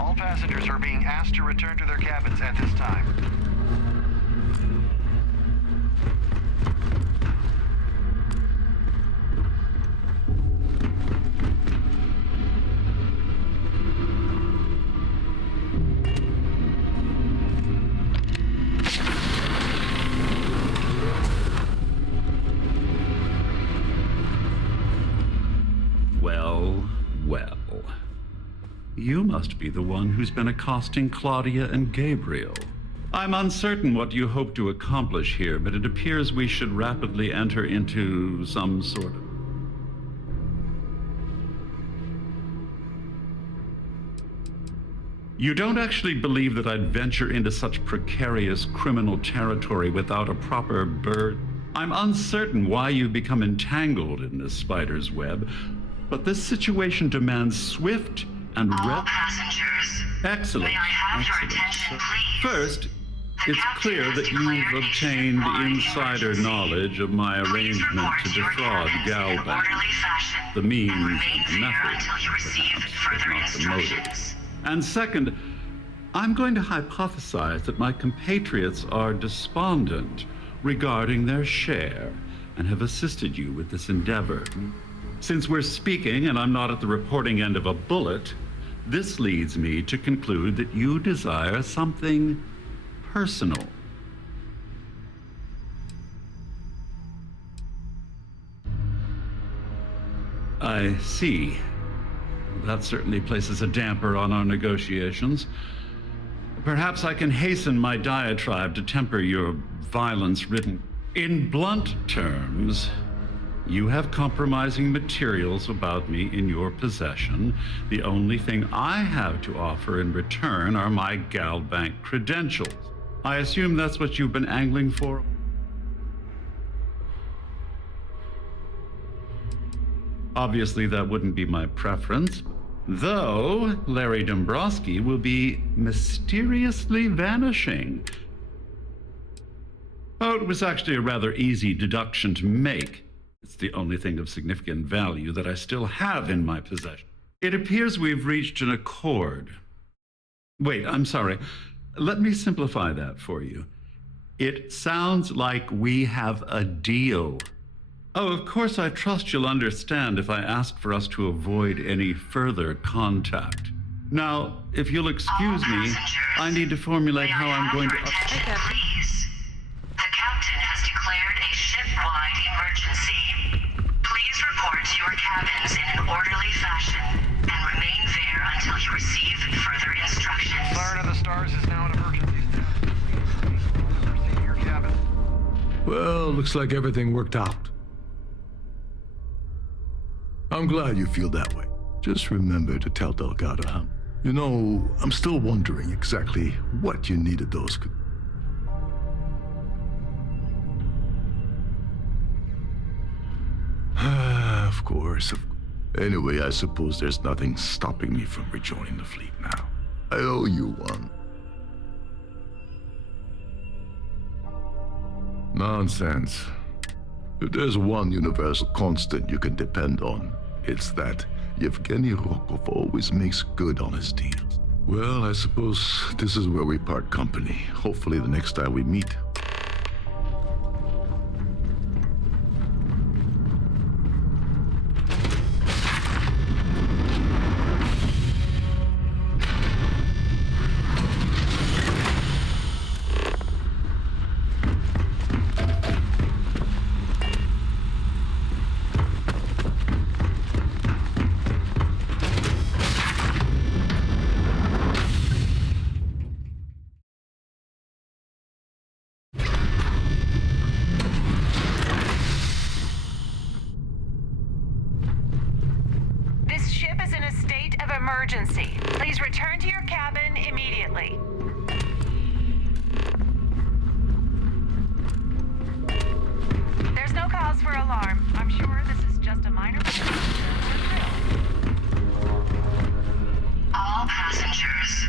All passengers are being asked to return to their cabins at this time. Well. You must be the one who's been accosting Claudia and Gabriel. I'm uncertain what you hope to accomplish here, but it appears we should rapidly enter into some sort of... You don't actually believe that I'd venture into such precarious criminal territory without a proper bird? I'm uncertain why you've become entangled in this spider's web, but this situation demands swift and all passengers. Excellent. May I have your Excellent. attention, please? First, it's clear that you've obtained insider knowledge of my arrangement to defraud Galbank. The means and the method, perhaps, but not the motive. And second, I'm going to hypothesize that my compatriots are despondent regarding their share and have assisted you with this endeavor. Since we're speaking and I'm not at the reporting end of a bullet, this leads me to conclude that you desire something personal. I see. That certainly places a damper on our negotiations. Perhaps I can hasten my diatribe to temper your violence-ridden. In blunt terms, you have compromising materials about me in your possession. The only thing I have to offer in return are my Galbank credentials. I assume that's what you've been angling for? Obviously, that wouldn't be my preference, though Larry Dombrowski will be mysteriously vanishing. Oh, it was actually a rather easy deduction to make. It's the only thing of significant value that I still have in my possession. It appears we've reached an accord. Wait, I'm sorry. Let me simplify that for you. It sounds like we have a deal. Oh, of course, I trust you'll understand if I ask for us to avoid any further contact. Now, if you'll excuse me, I need to formulate how I'm going to... Please. The captain has declared a ship-wide emergency. Please report to your cabins in an orderly fashion and remain there until you receive further instructions. Siren of the Stars is now an emergency status. Proceed to your cabin. Well, looks like everything worked out. I'm glad you feel that way. Just remember to tell Delgado, huh? You know, I'm still wondering exactly what you needed those... Of course. Anyway, I suppose there's nothing stopping me from rejoining the fleet now. I owe you one. Nonsense. If there's one universal constant you can depend on, it's that Yevgeny Rokov always makes good on his deals. Well, I suppose this is where we part company. Hopefully the next time we meet. Emergency. Please return to your cabin immediately. There's no cause for alarm. I'm sure this is just a minor mistake. All passengers,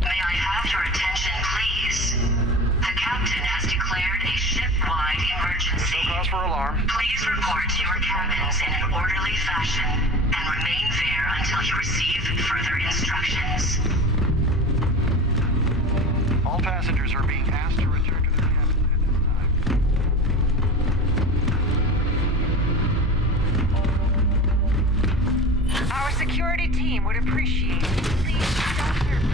may I have your attention, please? The captain has declared a ship-wide emergency. No cause for alarm. Please report to your cabins in an orderly fashion and remain there until you receive further instructions. All passengers are being asked to return to their cabins at this time. Our security team would appreciate it. Please don't hurt me.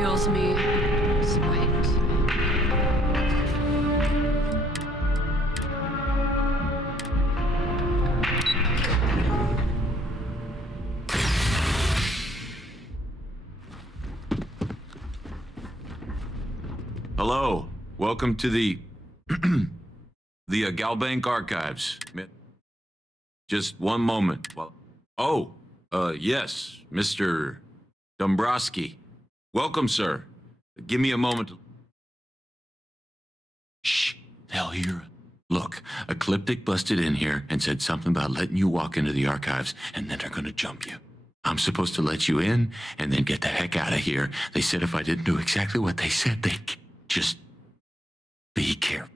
kills me. Spite. Hello. Welcome to the Galbank Archives. Just one moment. Yes, Mr. Dombrowski. Welcome, sir. Give me a moment. Shh, they'll hear. Look, Ecliptic busted in here and said something about letting you walk into the archives, and then they're gonna jump you. I'm supposed to let you in and then get the heck out of here. They said if I didn't do exactly what they said, they'd just be careful.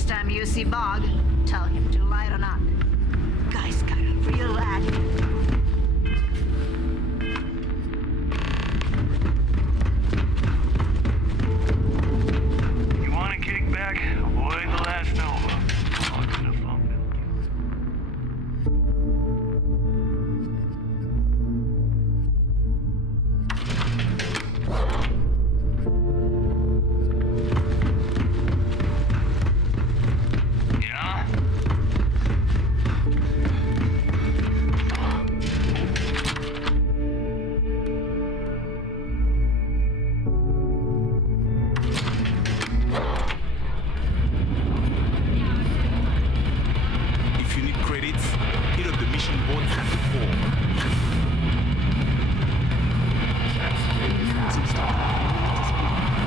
Next time you see Bog, tell him to lighten up. Guy's got a real attitude. You want to kick back? Avoid the last Nova. On to the phone. Yeah? If you need credits, hit up the mission board at the form.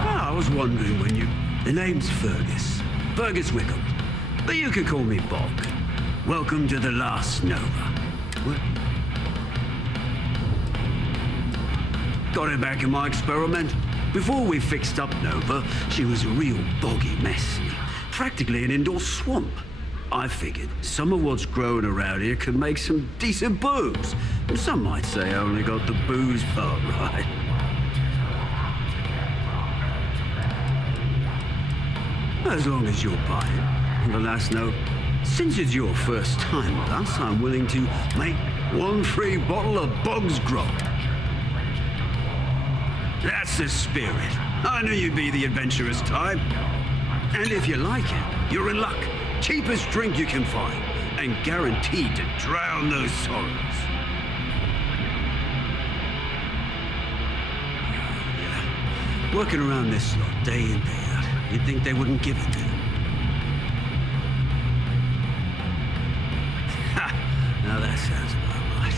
Ah, I was wondering when you... The name's Fergus Wickham. But you could call me Bog. Welcome to the last Nova. What? Got her back in my experiment. Before we fixed up Nova, she was a real boggy mess. Practically an indoor swamp. I figured some of what's growing around here could make some decent booze. Some might say I only got the booze part right. As long as you're buying. The last note, since it's your first time with us, I'm willing to make one free bottle of Bog's Grog. That's the spirit. I knew you'd be the adventurous type. And if you like it, you're in luck. Cheapest drink you can find, and guaranteed to drown those sorrows. Yeah. Working around this lot, day in, day out, you'd think they wouldn't give it to you. Ha! Now that sounds about right.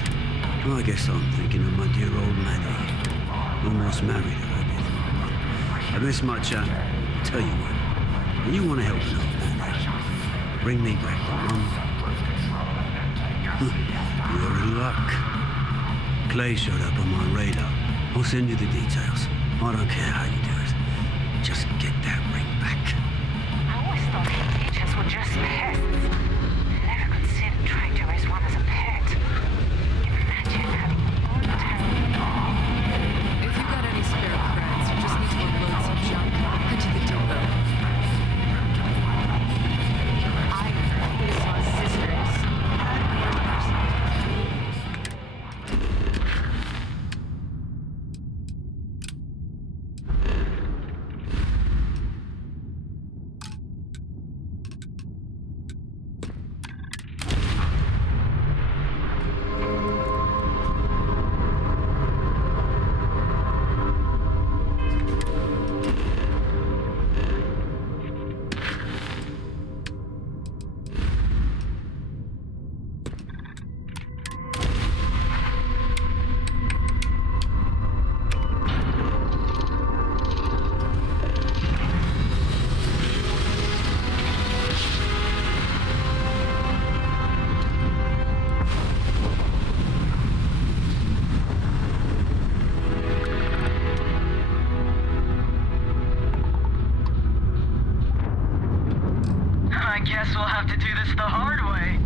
Well, I guess I'm thinking of my dear old Maddie. Almost married her, I did. And this much, tell you what, when you want to help an old man, bring me back the one. You're in luck. Clay showed up on my radar. I'll send you the details. I don't care how you do it. Just get that ring back. I always thought creatures were just pests. Never considered trying to raise one as a pet. Imagine having one terrible. If you got any spare creds, you just need to unload some junk. Head to the depot. Guess we'll have to do this the hard way.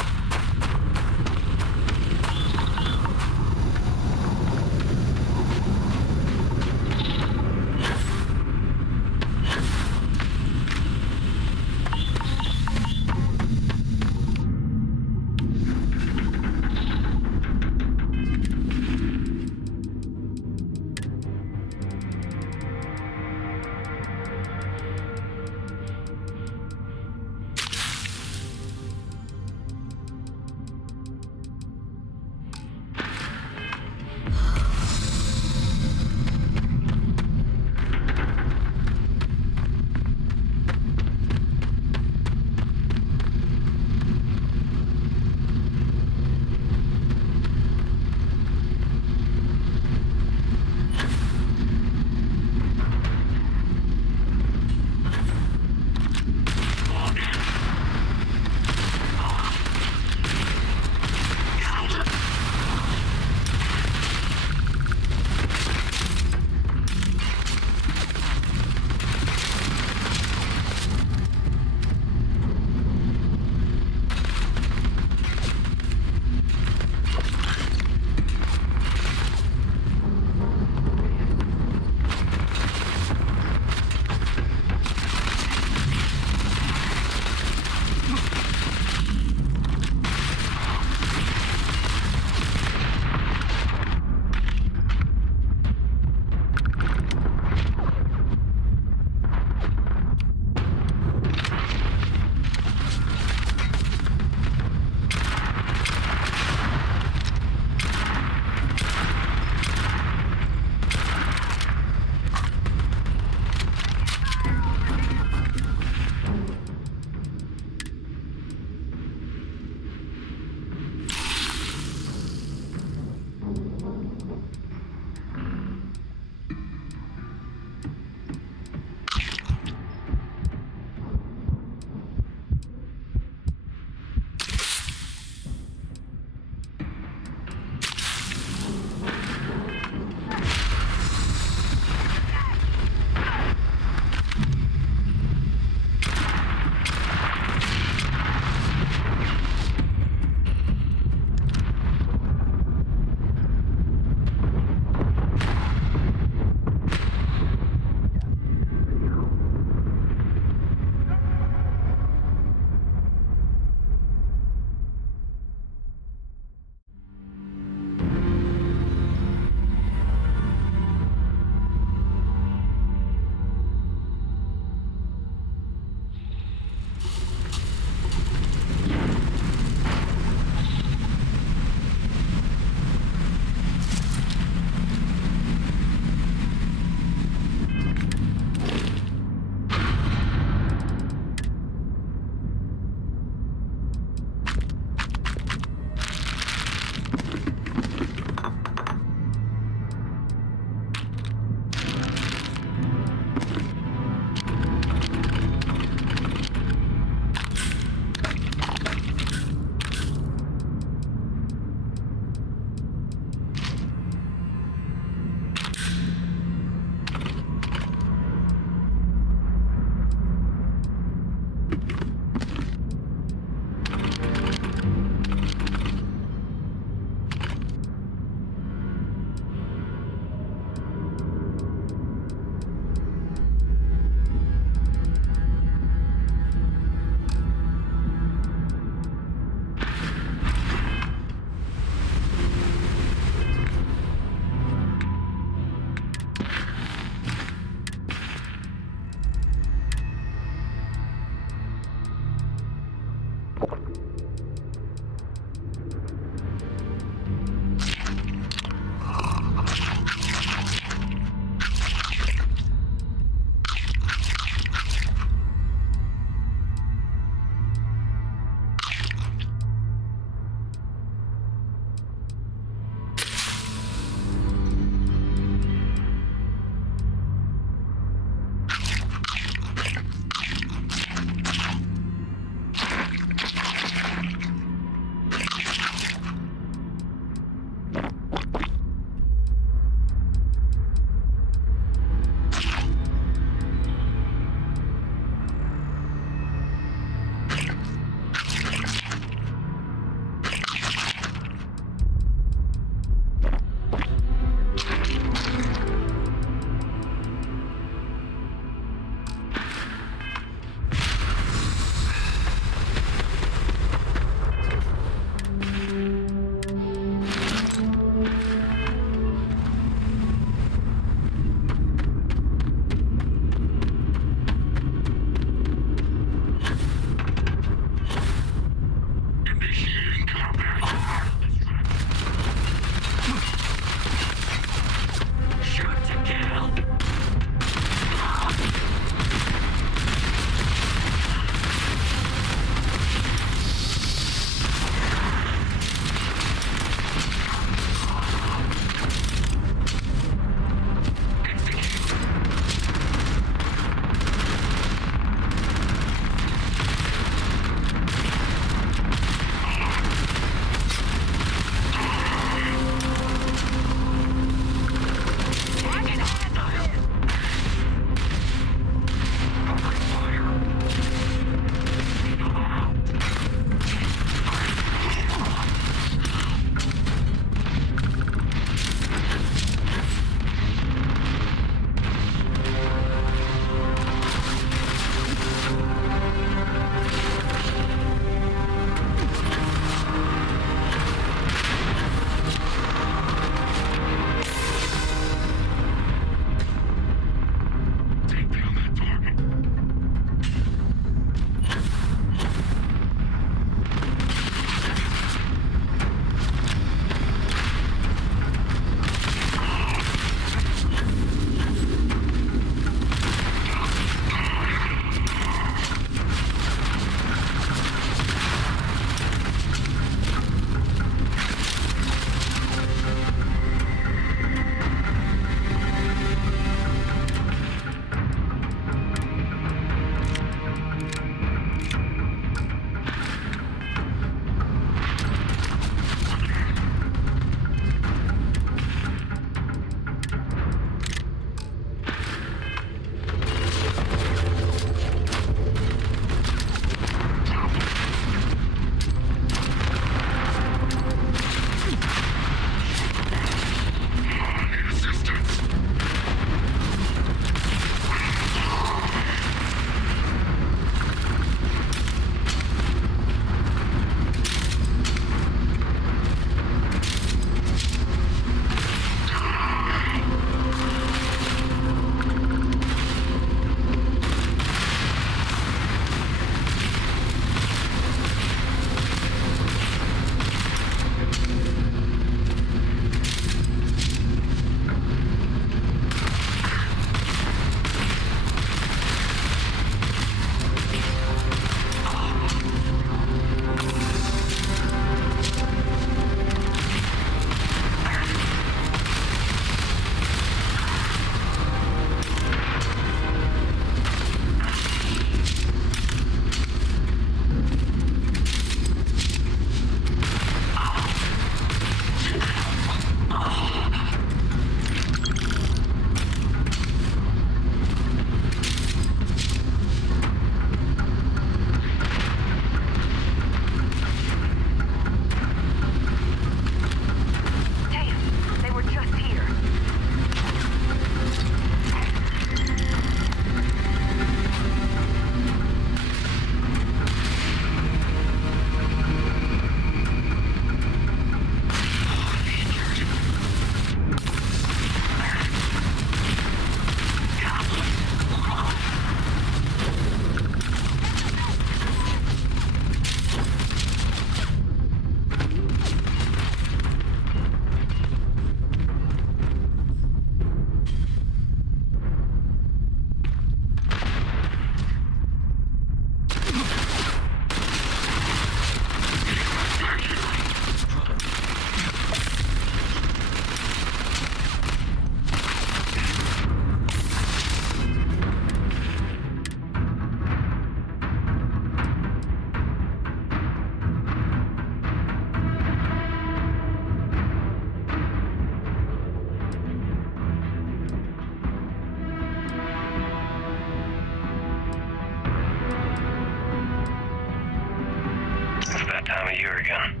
that time of year again.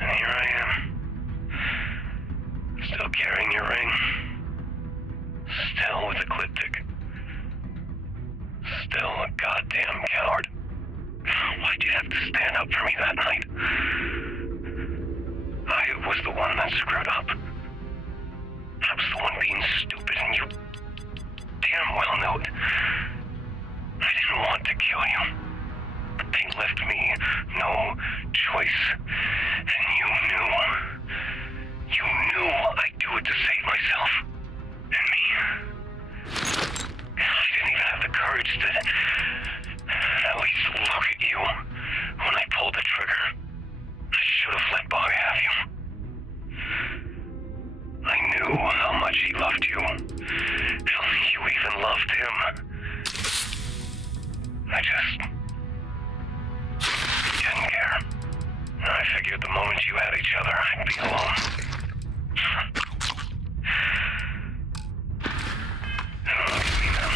And here I am. Still carrying your ring. Still with Ecliptic. Still a goddamn coward. Why'd you have to stand up for me that night? I was the one that screwed up. I was the one being stupid, and you damn well knew it. I didn't want to kill you, but they left me no choice. And you knew I'd do it to save myself. And me. I didn't even have the courage to at least look at you when I pulled the trigger. I should have let Bog have you. I knew how much he loved you. Hell, you even loved him. I just didn't care. I figured the moment you had each other, I'd be alone. And look at me now.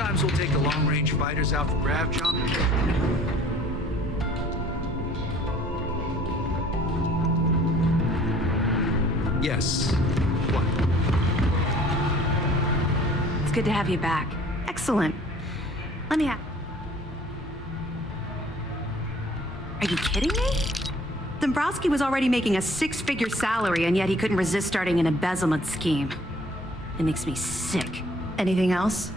Sometimes we'll take the long-range fighters out for grav jump. Yes. What? It's good to have you back. Excellent. Let me Are you kidding me? Dombrowski was already making a six-figure salary, and yet he couldn't resist starting an embezzlement scheme. It makes me sick. Anything else?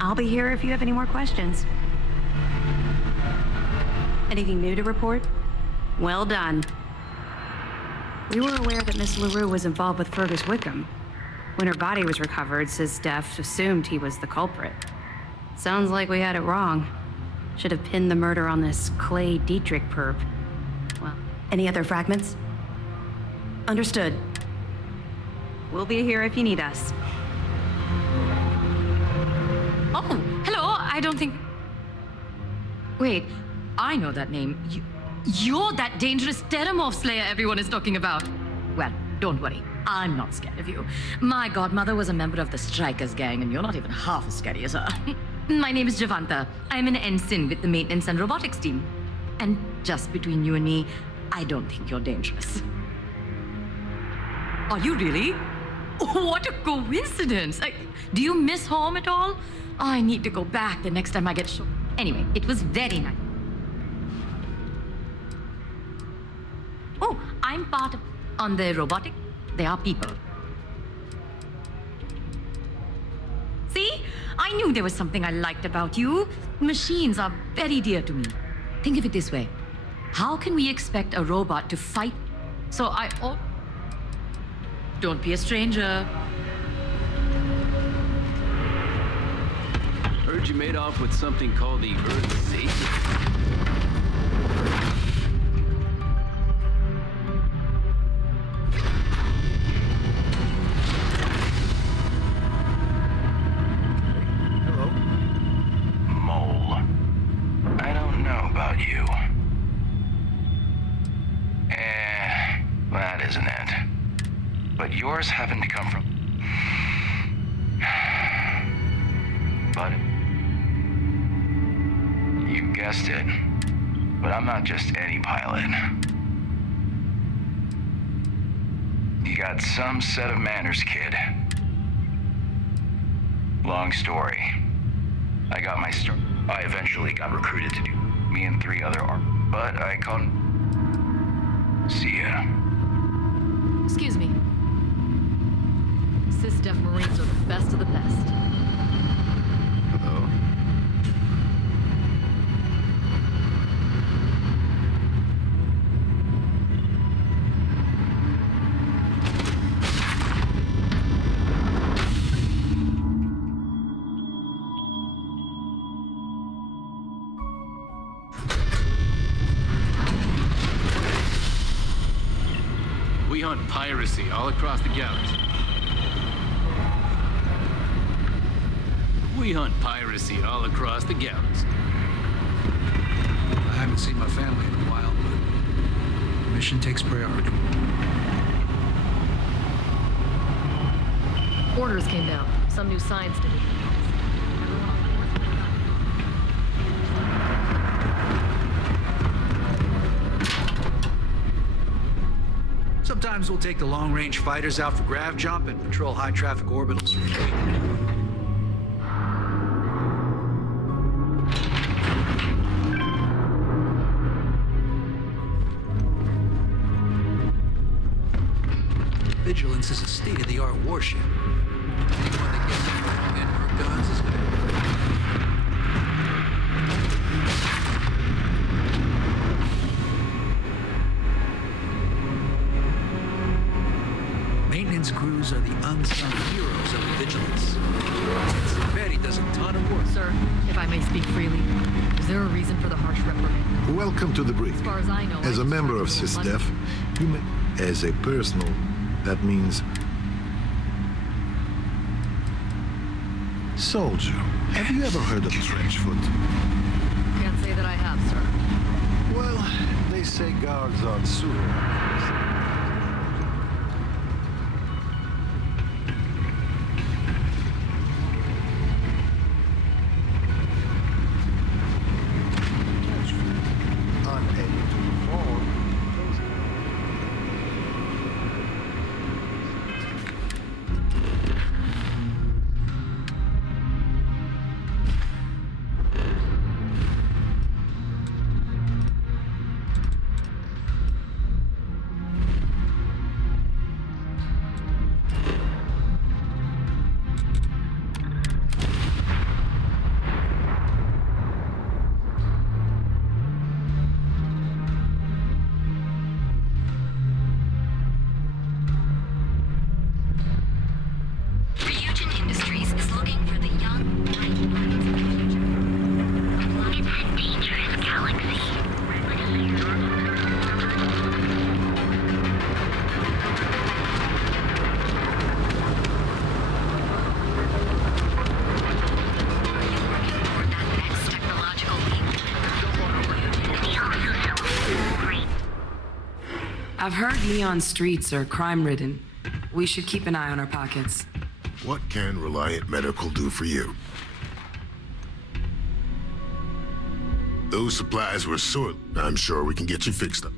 I'll be here if you have any more questions. Anything new to report? Well done. We were aware that Miss LaRue was involved with Fergus Wickham. When her body was recovered, SysDef assumed he was the culprit. Sounds like we had it wrong. Should have pinned the murder on this Clay Dietrich perp. Well, any other fragments? Understood. We'll be here if you need us. Oh, hello. I don't think... Wait, I know that name. You're that dangerous Terramorph Slayer everyone is talking about. Well, don't worry. I'm not scared of you. My godmother was a member of the Strikers gang, and you're not even half as scary as her. My name is Javanta. I'm an ensign with the maintenance and robotics team. And just between you and me, I don't think you're dangerous. Are you really? What a coincidence. Do you miss home at all? I need to go back the next time I get shot. Anyway, it was very nice. Oh, I'm part of... On the robotic, they are people. See? I knew there was something I liked about you. Machines are very dear to me. Think of it this way. How can we expect a robot to fight? So I... Don't be a stranger. Heard you made off with something called the Earth Savior. Yours happened to come from... But... You guessed it. But I'm not just any pilot. You got some set of manners, kid. Long story. I got my start. I eventually got recruited to do me and 3 other but I called... See ya. Excuse me. SysDef Marines are the best of the best. Hello. We hunt piracy all across the galaxy. We hunt piracy all across the galaxy. I haven't seen my family in a while, but the mission takes priority. Orders came down. Some new science did it. Sometimes we'll take the long-range fighters out for grav jump and patrol high-traffic orbitals for free. Vigilance is a state-of-the-art warship. Anyone that gets in wrong and her guns is gonna... Maintenance crews are the unsung heroes of the Vigilance. Betty does a ton of work. Sir, if I may speak freely, is there a reason for the harsh reprimand? Welcome to the brief. As far as I know, As a member of SysDef, you may... As a personal, that means... Soldier, have you ever heard of Trenchfoot? Can't say that I have, sir. Well, they say guards on sewer. I've heard Neon streets are crime-ridden. We should keep an eye on our pockets. What can Reliant Medical do for you? Those supplies were short. I'm sure we can get you fixed up.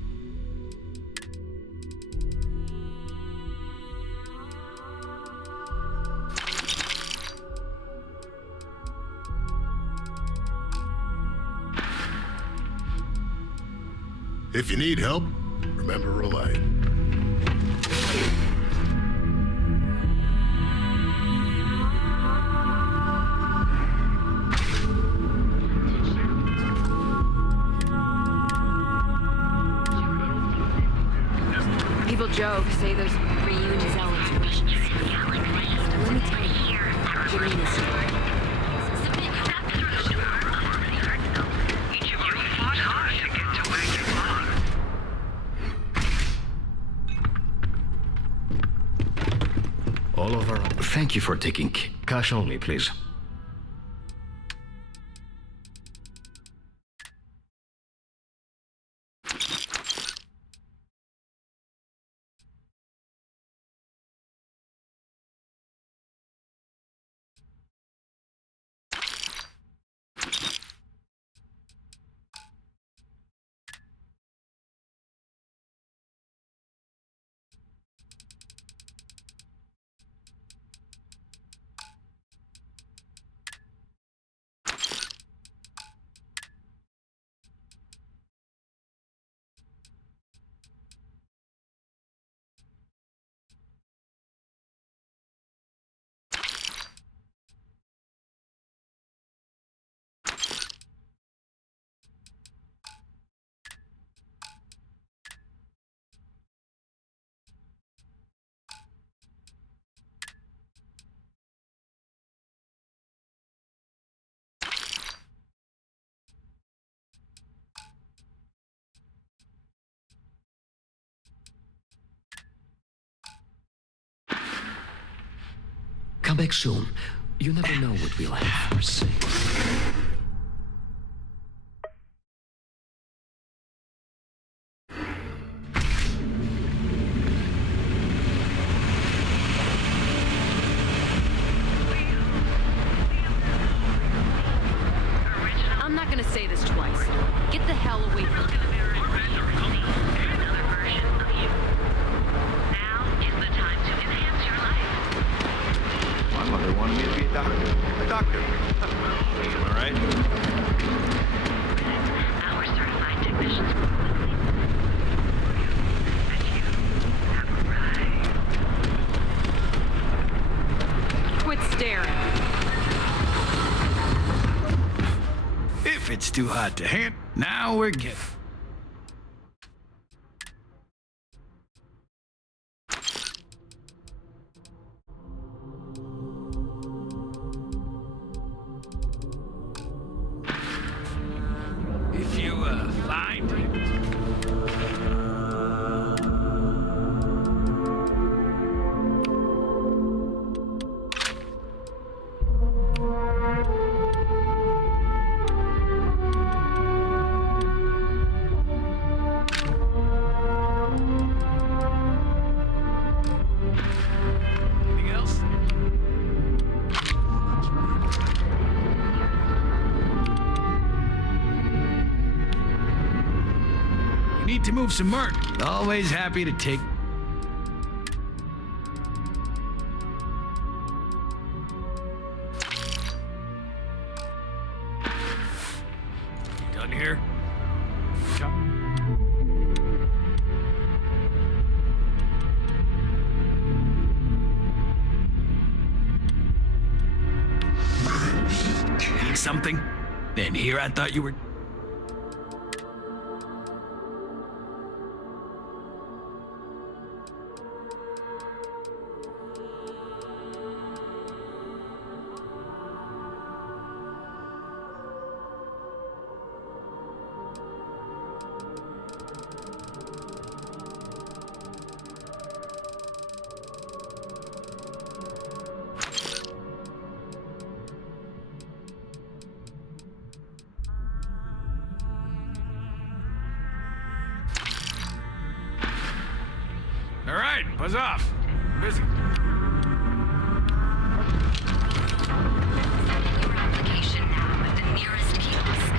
If you need help, remember Reliant. People joke, say there's reunions out with Russians. Let me tell you, Janina's story. All of our... Thank you for taking cash only, please. Come back soon. You never know what we'll have for sale. I'm not gonna say this twice. Get the hell away from me. My mother wanted me to be a doctor. A doctor. Am I right? Our certified technicians will Quit staring. If it's too hot to handle, now we're getting. If you find anything else? You need to move some merch. Always happy to take. You done here? Need something? Then here I thought you were. Buzz off. I'm busy. Your application now at the nearest kiosk.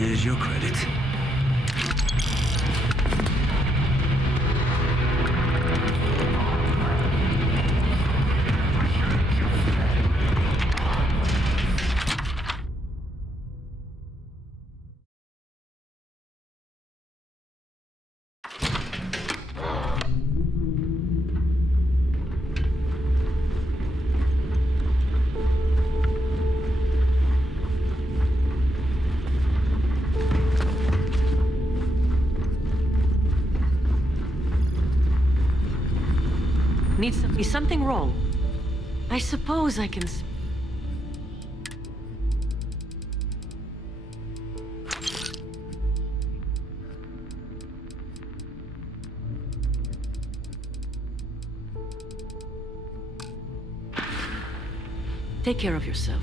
Here's your credit. Is something wrong? I suppose I can... Take care of yourself.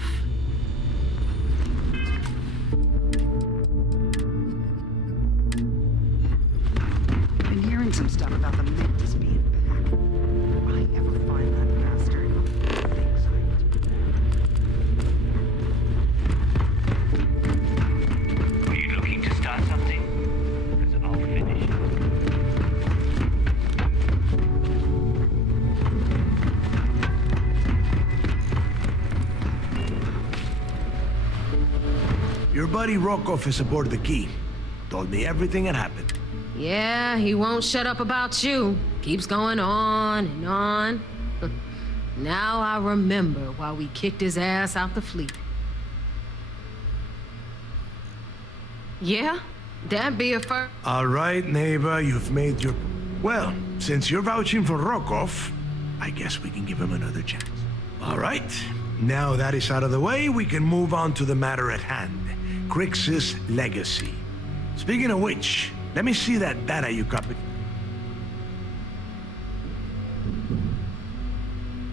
Been hearing some stuff about the Mendes being back. Will I ever find that bastard? Are you looking to start something? Because I'll finish it. Your buddy Rokov is aboard the Key. Told me everything that happened. Yeah, he won't shut up about you. Keeps going on and on. Now I remember why we kicked his ass out the fleet. Yeah, that'd be a first. All right, neighbor, you've made your... Well, since you're vouching for Rokov, I guess we can give him another chance. All right, now that is out of the way, we can move on to the matter at hand. Crix's legacy. Speaking of which, let me see that data you copied.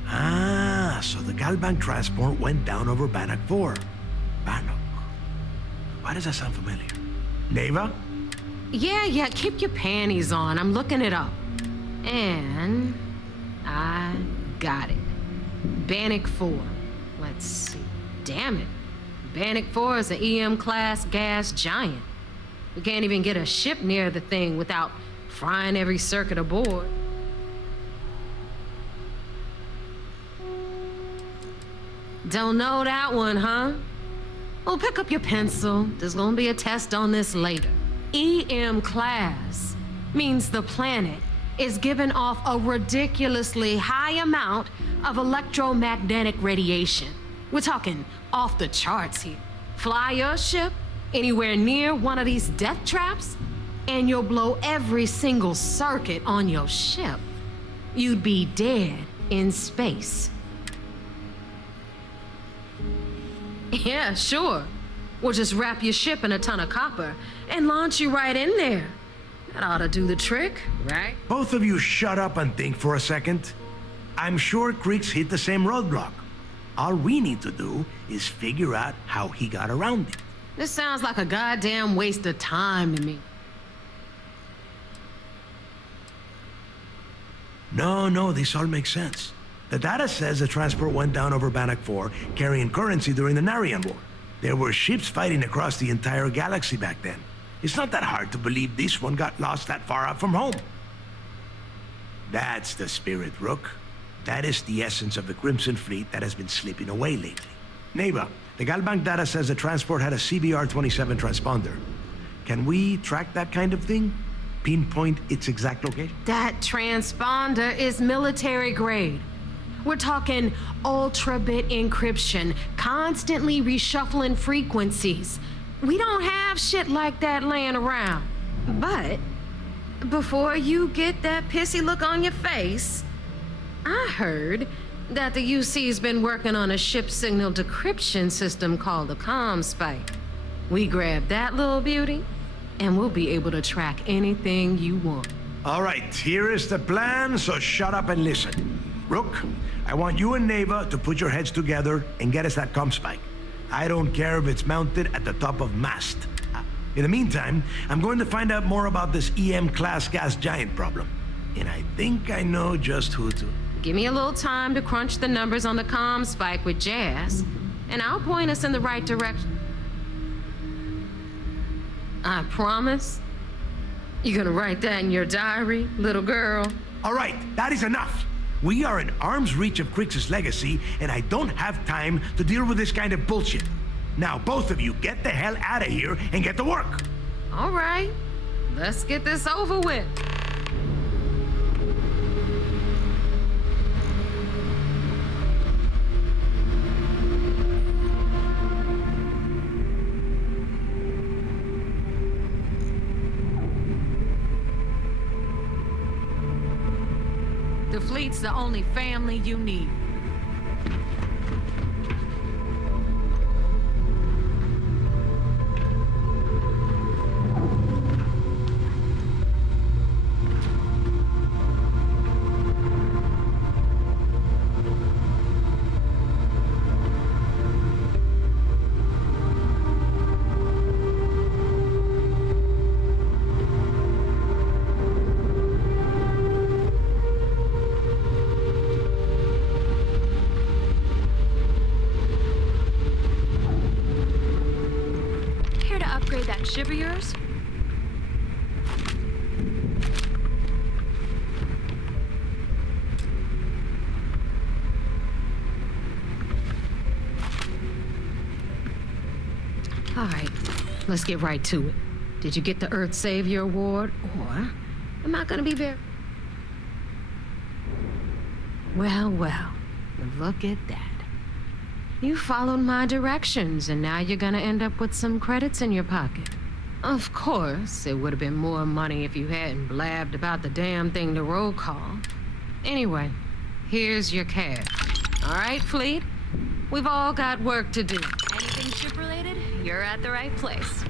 Ah, so the Galbank transport went down over Bannock 4. Bannock. Why does that sound familiar? Neva? Yeah, keep your panties on. I'm looking it up. And I got it. Bannock 4. Let's see. Damn it. Bannock 4 is an EM-class gas giant. We can't even get a ship near the thing without frying every circuit aboard. Don't know that one, huh? Well, pick up your pencil. There's gonna be a test on this later. EM-class means the planet is giving off a ridiculously high amount of electromagnetic radiation. We're talking off the charts here. Fly your ship anywhere near one of these death traps, and you'll blow every single circuit on your ship. You'd be dead in space. Yeah, sure. We'll just wrap your ship in a ton of copper and launch you right in there. That ought to do the trick, right? Both of you shut up and think for a second. I'm sure Crix hit the same roadblock. All we need to do is figure out how he got around it. This sounds like a goddamn waste of time to me. No, this all makes sense. The data says the transport went down over Bannock 4, carrying currency during the Narian War. There were ships fighting across the entire galaxy back then. It's not that hard to believe this one got lost that far out from home. That's the spirit, Rook. That is the essence of the Crimson Fleet that has been slipping away lately. Neva, the Galbank data says the transport had a CBR-27 transponder. Can we track that kind of thing? Pinpoint its exact location? That transponder is military grade. We're talking ultra-bit encryption, constantly reshuffling frequencies. We don't have shit like that laying around. But before you get that pissy look on your face, I heard that the UC's been working on a ship signal decryption system called the ComSpike. We grab that little beauty, and we'll be able to track anything you want. All right, here is the plan, so shut up and listen. Rook, I want you and Neva to put your heads together and get us that ComSpike. I don't care if it's mounted at the top of mast. In the meantime, I'm going to find out more about this EM-class gas giant problem. And I think I know just who to... Give me a little time to crunch the numbers on the ComSpike with Jazz, and I'll point us in the right direction. I promise. You gonna write that in your diary, little girl? All right, that is enough. We are in arm's reach of Crix's legacy, and I don't have time to deal with this kind of bullshit. Now, both of you, get the hell out of here and get to work. All right, let's get this over with. The fleet's the only family you need. That ship of yours? All right, let's get right to it. Did you get the Earth Savior Award, or am I gonna be very... Well, look at that. You followed my directions, and now you're gonna end up with some credits in your pocket. Of course, it would have been more money if you hadn't blabbed about the damn thing to roll call. Anyway, here's your cash. All right, Fleet? We've all got work to do. Anything ship-related? You're at the right place.